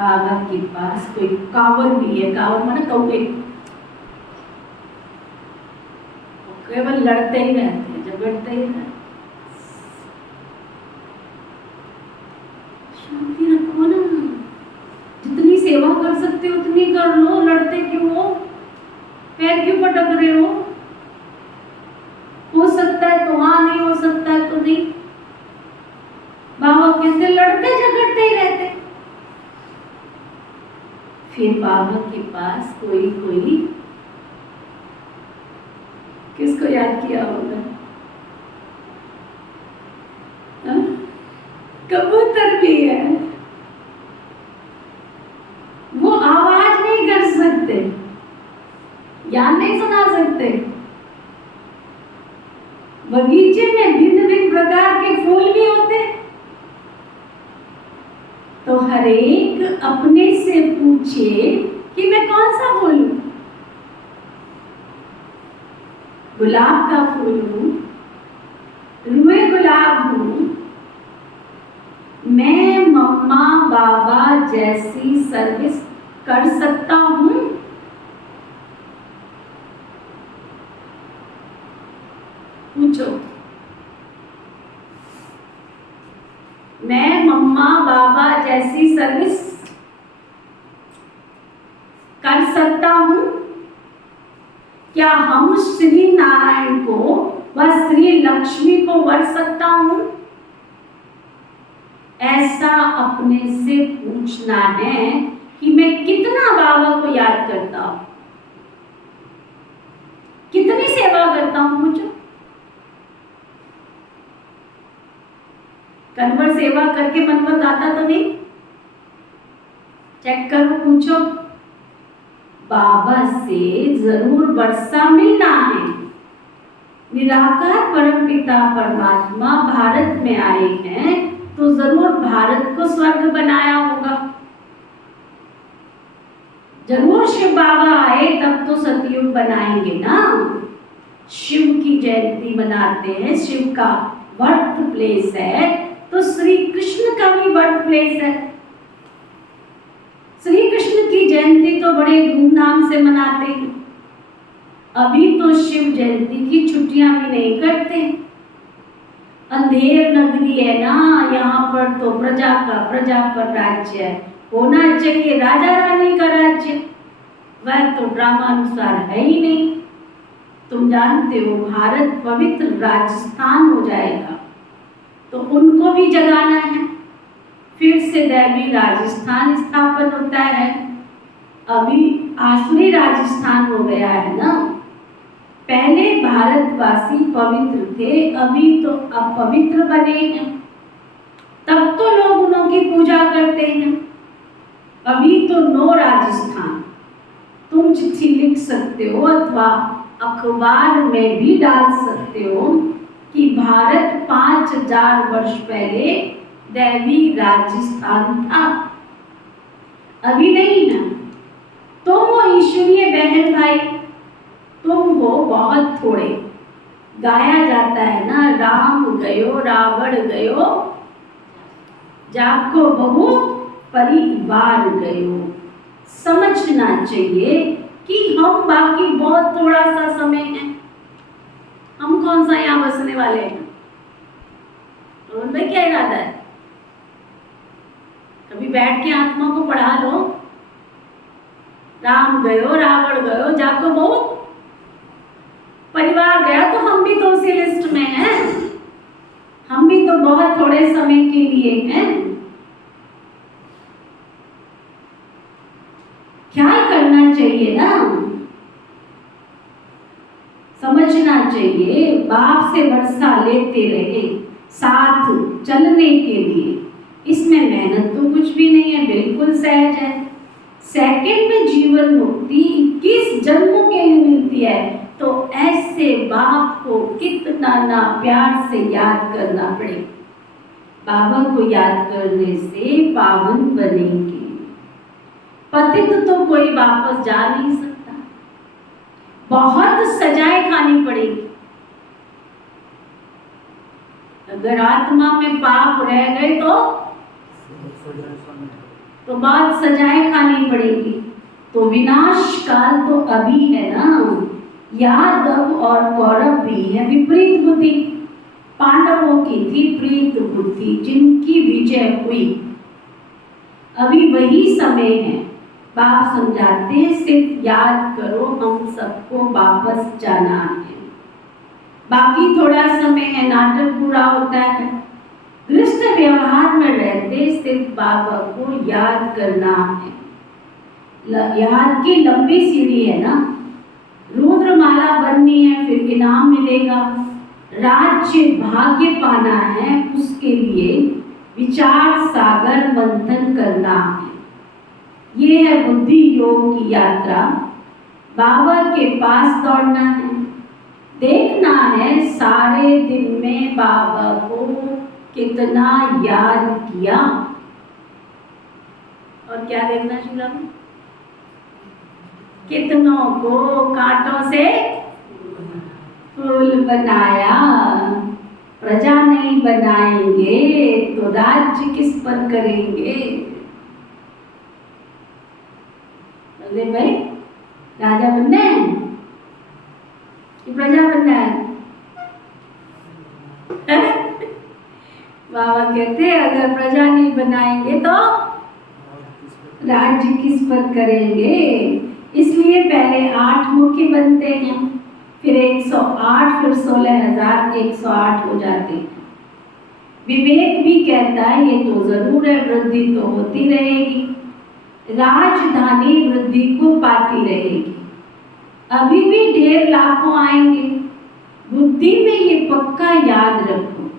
बाबा के पास कोई कांवर भी है। कांवर माने कौवे, केवल लड़ते ही रहते हैं, झगड़ते ही रहते हैं। शांति रखो ना, जितनी सेवा कर सकते हो उतनी कर लो। लड़ते क्यों हो, पैर क्यों पटक रहे हो सकता है तो हाँ, नहीं हो सकता है तो नहीं। बाबा कहते लड़ते झगड़ते ही रहते। फिर बाबा के पास कोई कोई किसको याद किया होगा? कबूतर भी है। वो आवाज नहीं कर सकते, ज्ञान नहीं सुना सकते। बगीचे में भिन्न भिन्न प्रकार के फूल भी होते, तो हर एक अपने से पूछे कि मैं कौन सा फूल हूं। गुलाब का फूल हूं, रुए गुलाब हूं, मैं मम्मा बाबा जैसी सर्विस कर सकता हूं। पूछो, मैं मम्मा बाबा जैसी सर्विस कर सकता हूं? क्या हम श्री नारायण को व श्री लक्ष्मी को वर सकता हूं? ऐसा अपने से पूछना है कि मैं कितना बाबा को याद करता हूं, कितनी सेवा करता हूं। पूछो, कन्वर सेवा करके मनवर गाता तो नहीं? चेक करो, पूछो। बाबा से जरूर वर्षा मिलना है। निराकार परमपिता परमात्मा भारत में आए हैं तो जरूर भारत को स्वर्ग बनाया होगा। जरूर शिव बाबा आए तब तो सतयुग बनाएंगे ना। शिव की जयंती मनाते हैं, शिव का बर्थ प्लेस है, तो श्री कृष्ण का भी बर्थ प्लेस है। श्री कृष्ण की जयंती तो बड़े धूमधाम से मनाते हैं। अभी तो शिव जयंती की छुट्टियां भी नहीं करते। अंधेर नगरी है ना, यहाँ पर तो प्रजा पर राज्य है, होना चाहिए राजा रानी का राज्य। वह तो ड्रामानुसार है ही नहीं। तुम जानते हो भारत पवित्र राजस्थान हो जाएगा तो उनको भी जगाना है। फिर से दैवी राजस्थान स्थापन होता है। अभी आसुरी राजस्थान हो गया है ना। पहले भारतवासी पवित्र थे, अभी तो अपवित्र बने हैं। तब तो लोग उनकी पूजा करते हैं। अभी तो नो राजस्थान। तुम चिट्ठी लिख सकते हो अथवा अखबार में भी डाल सकते हो कि भारत 5000 वर्ष पहले दैवी राजस्थान था। अभी नहीं ना। तुम हो ईश्वरीय बहन भाई, तुम हो बहुत थोड़े। गाया जाता है ना, राम गयो रावण गयो, जाको बहुत परिवार गयो। समझना चाहिए कि हम बाकी बहुत थोड़ा सा समय है। हम कौन सा यहाँ बसने वाले हैं? तो उनमें क्या इरादा है? कभी बैठ के आत्मा को पढ़ा लो, राम गयो रावण गयो, जाको बहुत परिवार गया। तो हम भी तो उसी लिस्ट में हैं। हम भी तो बहुत थोड़े समय के लिए हैं। ख्याल करना चाहिए ना, समझना चाहिए। बाप से वर्षा लेते रहे साथ चलने के लिए, इसमें मेहनत तो कुछ भी नहीं है, बिल्कुल सहज है। सेकंड में जीवन मुक्ति 21 जन्मों के लिए मिलती है। तो ऐसे बाप को कितना ना प्यार से याद करना पड़े। बाबा को याद करने से पावन बनेंगे। पतित तो कोई वापस जा नहीं सकता, बहुत सजाएं खानी पड़ेगी। अगर आत्मा में पाप रह गए तो तो बात सजाए खानी पड़ेगी। तो विनाश काल तो अभी है ना। यादव और कौरव भी है विपरीत बुद्धि, पांडवों की थी प्रीत बुद्धि जिनकी विजय हुई। अभी वही समय है, बाप समझाते हैं सिर्फ याद करो हम सबको वापस जाना है। बाकी थोड़ा समय है, नाटक पूरा होता है। गृहस्थ व्यवहार में रहते सिर्फ बाबा को याद करना है। याद की लंबी सीढ़ी है ना। रुद्रमाला बननी है, फिर इनाम मिलेगा। राज्य भाग्य पाना है, उसके लिए विचार सागर मंथन करना है। ये है बुद्धि योग की यात्रा। बाबा के पास दौड़ना है, देखना है सारे दिन में बाबा को कितना याद किया। और क्या देखना शुरू, कितनों को कांटों से फूल बनाया। प्रजा नहीं बनाएंगे तो राज्य किस पर करेंगे। बोले भाई राजा बनना है कि प्रजा बनना है? बाबा कहते हैं अगर प्रजा नहीं बनाएंगे तो राज्य किस पर करेंगे। इसलिए पहले 8 मुख्य बनते हैं, फिर 108, फिर 16,108 हो जाते हैं। विवेक भी कहता है ये तो जरूर है, वृद्धि तो होती रहेगी, राजधानी वृद्धि को पाती रहेगी। अभी भी ढेर लाखों आएंगे, बुद्धि में ये पक्का याद रखो।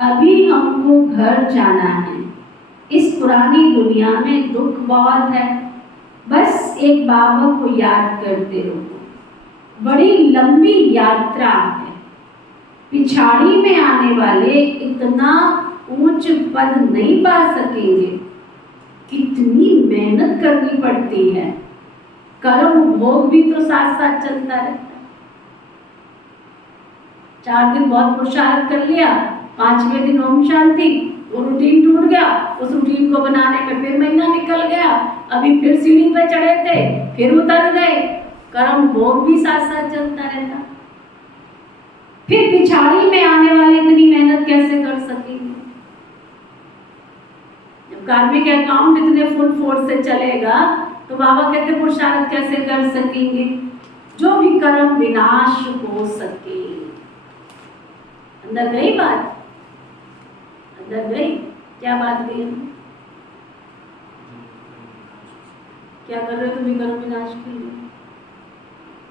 अभी हमको घर जाना है, इस पुरानी दुनिया में दुख बहुत है। बस एक बाबा को याद करते रहो। बड़ी लंबी यात्रा है, पिछाड़ी में आने वाले इतना ऊंच पद नहीं पा सकेंगे। कितनी मेहनत करनी पड़ती है, कर्म भोग भी तो साथ साथ चलता रहता है। 4 दिन बहुत पुरुषार्थ कर लिया, 5वें दिन ओम शांति, वो रूटीन टूट गया। उस रूटीन को बनाने में फिर महीना निकल गया, अभी फिर सीढ़ी पे चढ़े थे, फिर उतर गए। कर्म भोग भी साथ साथ चलता रहता। फिर पिछाड़ी में आने वाले इतनी मेहनत कैसे कर सकेंगे? जब कार्मिक अकाउंट इतने फुल फोर्स से चलेगा तो बाबा कहते पुरुषार्थ कैसे कर सकेंगे? जो भी कर्म विनाश हो सके। अंदर गई बात? अंदर गई? क्या बात गई? क्या कर रहे हो तुम कर्म विनाश के लिए?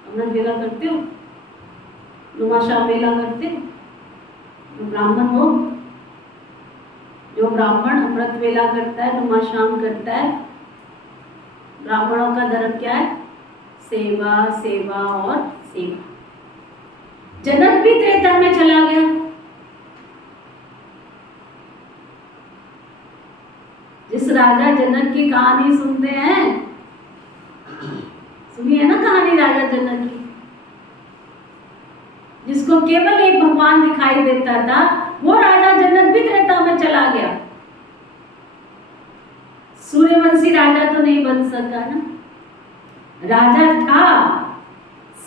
अमृत वेला करते हो, नुमाशाह वेला करते हो? जो ब्राह्मण हो, जो ब्राह्मण अमृत वेला करता है, नुमाशाम करता है, ब्राह्मणों का धर्म क्या है? सेवा, सेवा और सेवा। जनक भी त्रेता में चला गया। जिस राजा जनक की कहानी सुनते हैं, सुनी है ना कहानी राजा जनक की, जिसको केवल एक भगवान दिखाई देता था, वो राजा जनक भी त्रेता में चला गया। सूर्यवंशी राजा तो नहीं बन सका ना। राजा था,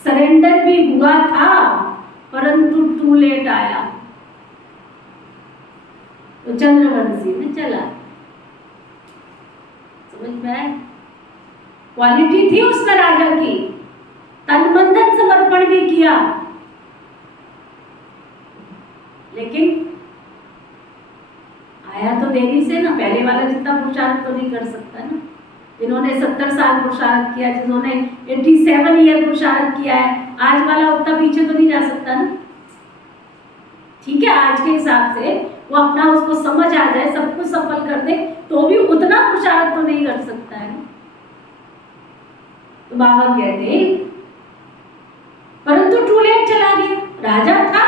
सरेंडर भी हुआ था, परंतु टू लेट आया तो चंद्रवंशी में चला। समझ में आया? क्वालिटी थी उसका राजा की, तन मन धन समर्पण भी किया, लेकिन आया तो देरी से ना। पहले वाला जितना पुरुषार्थ तो नहीं कर सकता ना। जिन्होंने 70 साल पुरुषार्थ किया, जिन्होंने 87 ईयर पुरुषार्थ किया है, आज वाला उतना पीछे तो नहीं जा सकता ना। ठीक है, आज के हिसाब से वो अपना उसको समझ आ जाए, सब कुछ सफल कर दे, तो भी उतना पुरुषार्थ तो नहीं कर सकता है। तो बाबा कहते परंतु टू लेट चला गया। राजा था,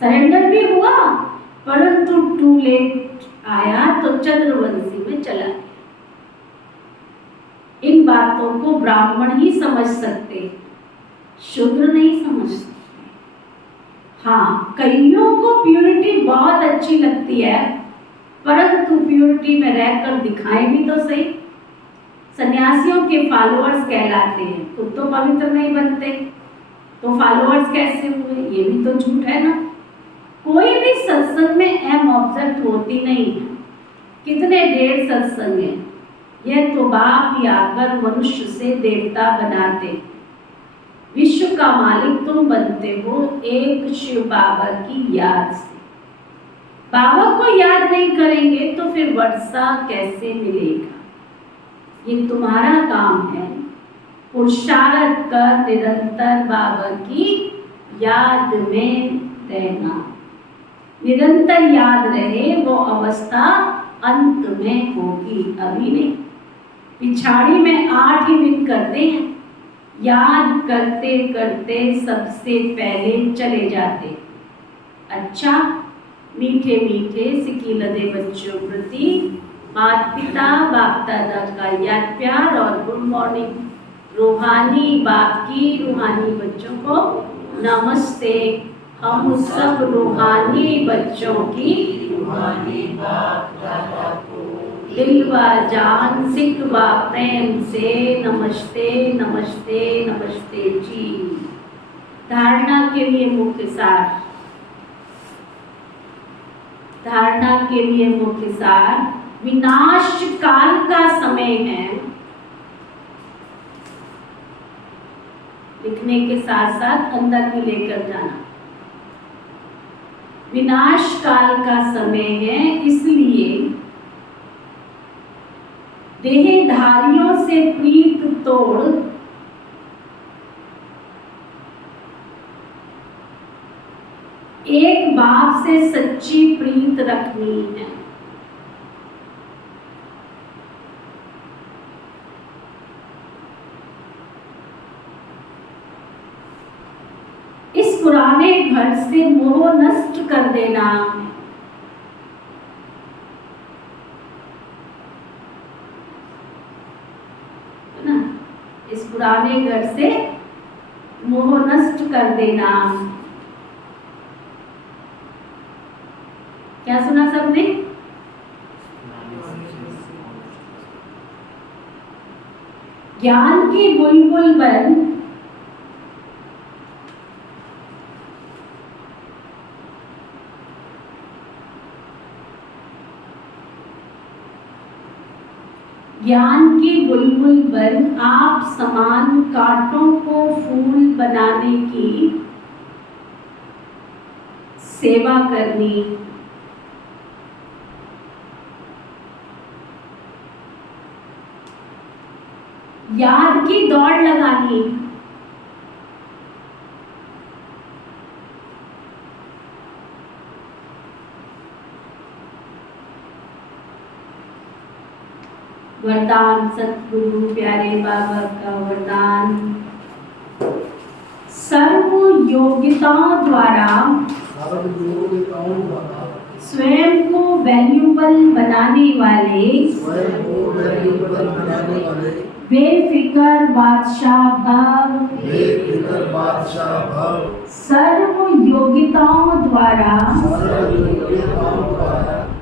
सरेंडर भी हुआ, परंतु टू लेट आया तो चंद्रवंशी में चला गया। इन बातों को ब्राह्मण ही समझ सकते, शूद्र नहीं समझ सकते। हाँ, कईयों को प्यूरिटी बहुत अच्छी लगती है, परंतु प्योरिटी में रहकर दिखाएं भी तो सही। सन्यासियों के फॉलोअर्स कहलाते हैं, खुद तो पवित्र नहीं बनते तो फॉलोअर्स कैसे हुए? ये भी तो झूठ है ना। कोई भी सत्संग में एम ऑब्जेक्ट होती नहीं है। कितने ढेर सत्संग हैं, यह तो बाप ही आकर मनुष्य से देवता बनाते। विश्व का मालिक तुम बनते हो एक शिव बाबा की याद से। बाबा को याद नहीं करेंगे तो फिर वर्षा कैसे मिलेगा? ये तुम्हारा काम है, पुरुषार्थ कर निरंतर बाबा की याद में रहना। निरंतर याद रहे वो अवस्था अंत में होगी, अभी नहीं। पिछाड़ी में 8 ही दिन करते हैं, याद करते करते सबसे पहले चले जाते। अच्छा, मीठे मीठे सिकीलदे बच्चों प्रति माता पिता बाप दादा का याद प्यार और गुड मॉर्निंग। रूहानी बाप की रूहानी बच्चों को नमस्ते। हम सब रूहानी बच्चों की रूहानी बाप दादा को दिल व जान सिक व प्रेम से नमस्ते नमस्ते नमस्ते जी। धारणा के लिए मुख्य सार, धारणा के लिए मुख्य सार, विनाश काल का समय है। लिखने के साथ साथ अंदर भी लेकर जाना। विनाश काल का समय है, इसलिए देहधारियों से प्रीत तोड़ एक बाप से सच्ची प्रीत रखनी है। इस पुराने घर से मोह नष्ट कर देना है ना। इस पुराने घर से मोह नष्ट कर देना। क्या सुना सबने? ज्ञान की बुलबुल बन ज्ञान की बुलबुल बन आप समान कांटों को फूल बनाने की सेवा करनी। याद की दौड़ लगानी। वरदान सतगुरु प्यारे बाबा का वरदान, सर्व योग्यताओं द्वारा स्वयं को वैल्यूबल बनाने वाले बेफिक्र बादशाह भव। सर्व योग्यताओं द्वारा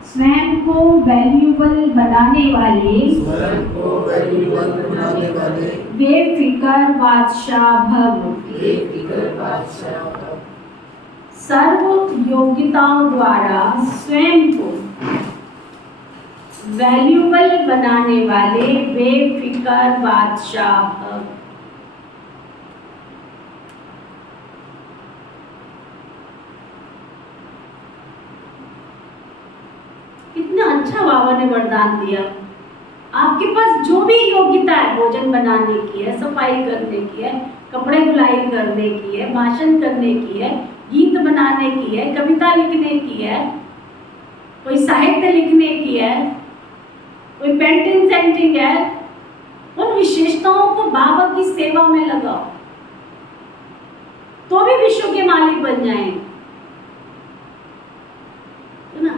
स्वयं को वैल्यूबल बनाने वाले बेफिक्र बादशाह भव। सर्व योग्यताओं द्वारा स्वयं को वैल्यूबल बनाने वाले बेफिक्र बादशाह भव। कितना अच्छा बाबा ने वरदान दिया। आपके पास जो भी योग्यता है, भोजन बनाने की है, सफाई करने की है, कपड़े धुलाई करने की है, भाषण करने की है, गीत बनाने की है, कविता लिखने की है, कोई साहित्य लिखने की है, कोई पेंटिंग सेंटिंग है, उन विशेषताओं को बाबा की सेवा में लगाओ तो भी विश्व के मालिक बन जाएंगे, है ना।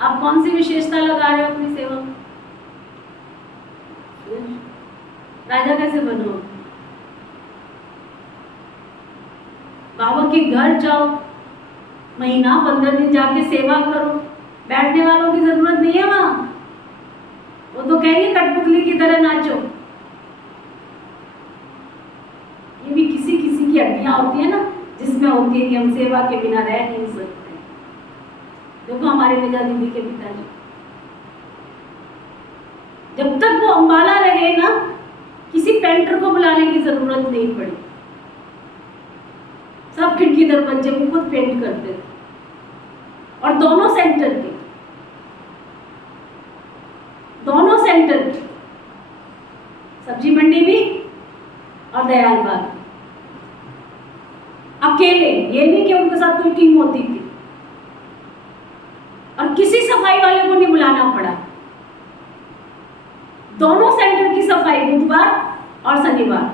आप कौन सी विशेषता लगा रहे हो अपनी सेवा में? राजा कैसे बनो? बाबा के घर जाओ, महीना 15 दिन जाके सेवा करो, बैठने वालों की जरूरत नहीं है वहां। वो तो कहेंगे कठपुतली की तरह नाचो। ये भी किसी किसी की हड्डियां होती है ना, जिसमें होती है कि हम सेवा के बिना रह नहीं सकते। देखो हमारे निजा दीदी के पिताजी, जब तक वो अंबाला रहे ना, किसी पेंटर को बुलाने की जरूरत नहीं पड़ी। सब खिड़की दरवाजे को खुद पेंट करते थे, और दोनों सेंटर के, दोनों सेंटर के, सब्जी मंडी भी और दयाल बाग, अकेले। ये नहीं कि उनके साथ कोई टीम होती थी, और किसी सफाई वाले को नहीं बुलाना पड़ा। दोनों सेंटर की सफाई बुधवार और शनिवार,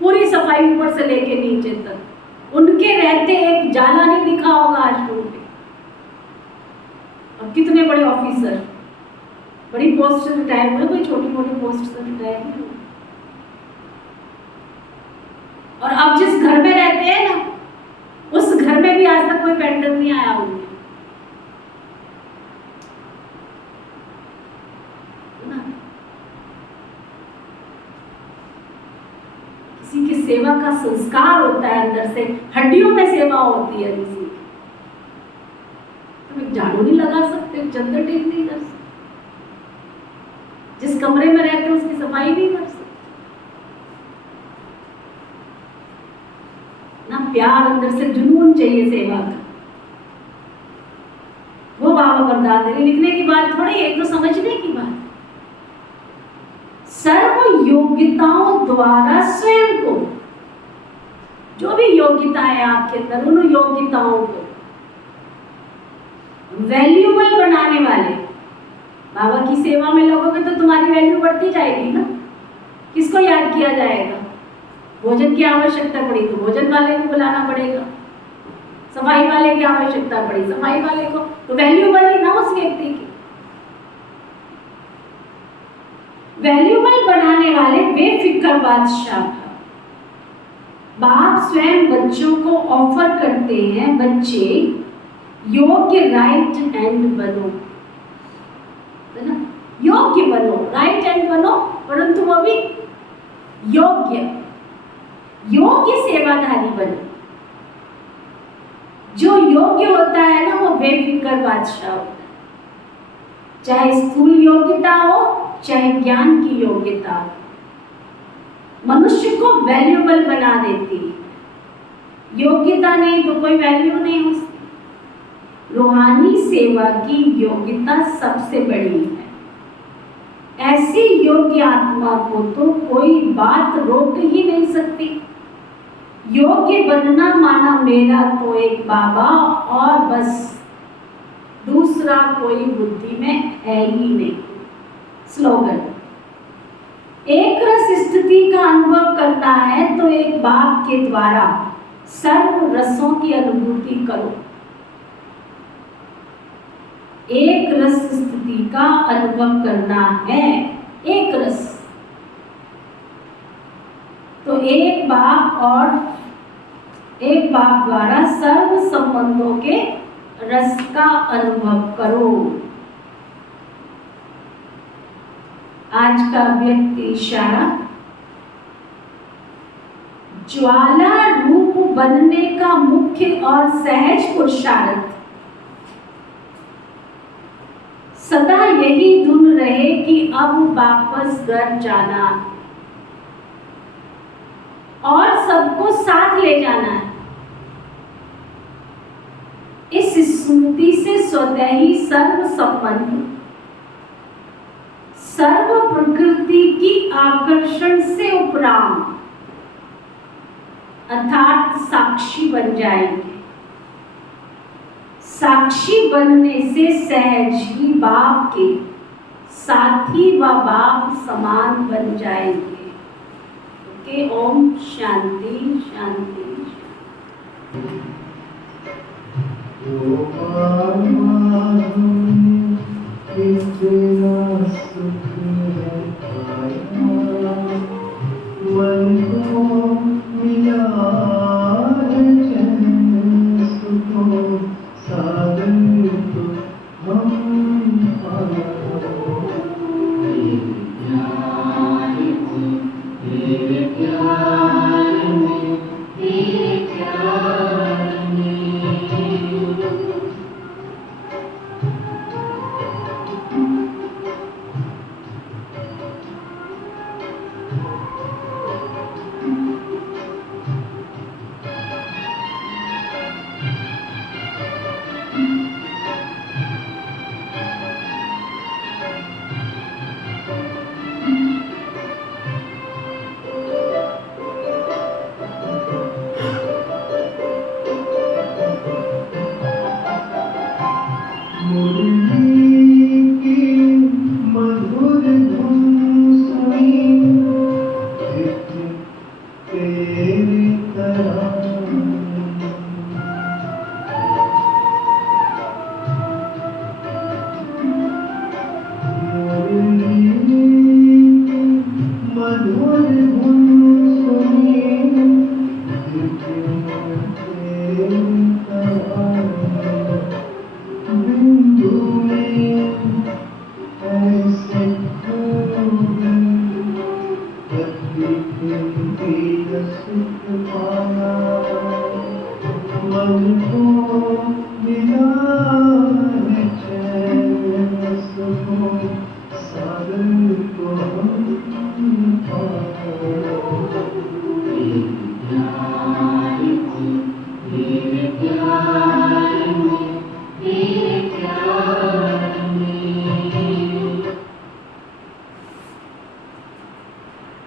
पूरी सफाई ऊपर से लेके नीचे तक। उनके रहते एक जाला नहीं दिखा होगा आश्रम पे। और कितने बड़े ऑफिसर, बड़ी पोस्ट से रिटायर हुए, कोई छोटी मोटी पोस्ट से रिटायर नहीं हुए। और अब जिस घर में रहते हैं ना, उस घर में भी आज तक कोई पेंटर नहीं आया उनके, ना। किसी की सेवा का संस्कार होता है अंदर से, हड्डियों में सेवा होती है किसी की। तुम एक झाड़ू नहीं लगा सकते, चद्दर टेक नहीं कर सकते, जिस कमरे में रहते हो उसकी सफाई नहीं कर सकते ना। प्यार अंदर से, जुनून चाहिए सेवा का। वो बाबा वरदान दे, लिखने की बात थोड़ी, एक तो समझने की बात। सर्व योग्यताओं द्वारा स्वयं को, जो भी योग्यता है आपके अंदर, उन योग्यताओं को वैल्यूएबल बनाने वाले। बाबा की सेवा में लगोगे तो तुम्हारी वैल्यू बढ़ती जाएगी ना। किसको याद किया जाएगा? भोजन की आवश्यकता पड़ी तो भोजन वाले को बुलाना पड़ेगा, सफाई वाले की आवश्यकता पड़ी सफाई वाले को, तो वैल्यू बनी ना उस व्यक्ति की। वैल्यूएबल बनाने वाले बेफिक्र बादशाह। बाप स्वयं बच्चों को ऑफर करते हैं, बच्चे योग्य राइट हैंड बनो, है ना, योग्य बनो, राइट हैंड बनो, परंतु वो भी योग्य, योग्य सेवाधारी बनो। जो योग्य होता है ना, वो बेफिक्र बादशाह होता है। चाहे स्थूल योग्यता हो, चाहे ज्ञान की योग्यता हो, मनुष्य को वैल्यूएबल बना देती है। योग्यता नहीं तो कोई वैल्यू नहीं उसकी। रूहानी सेवा की योग्यता सबसे बड़ी है। ऐसी योग्य आत्मा को तो कोई बात रोक ही नहीं सकती। योग्य बनना माना मेरा तो एक बाबा और बस, दूसरा कोई बुद्धि में है ही नहीं। स्लोगन, एक रस स्थिति का अनुभव करना है तो एक बाप के द्वारा सर्व रसों की अनुभूति करो। एक रस स्थिति का अनुभव करना है, एक रस, तो एक बाप और एक बाप द्वारा सर्व संबंधों के रस का अनुभव करो। आज का व्यक्ति इशारा, ज्वाला रूप बनने का मुख्य और सहज पुरुषार्थ सदा यही धुन रहे कि अब वापस घर जाना और सबको साथ ले जाना है। इस स्मृति से स्वतः ही सर्व संबंध, सर्व प्रकृति की आकर्षण से उपराम अर्थात साक्षी बन जाएंगे। साक्षी बनने से सहज ही बाप के साथी व बाप समान बन जाएंगे। ओके, ओम शांति शांति शांति।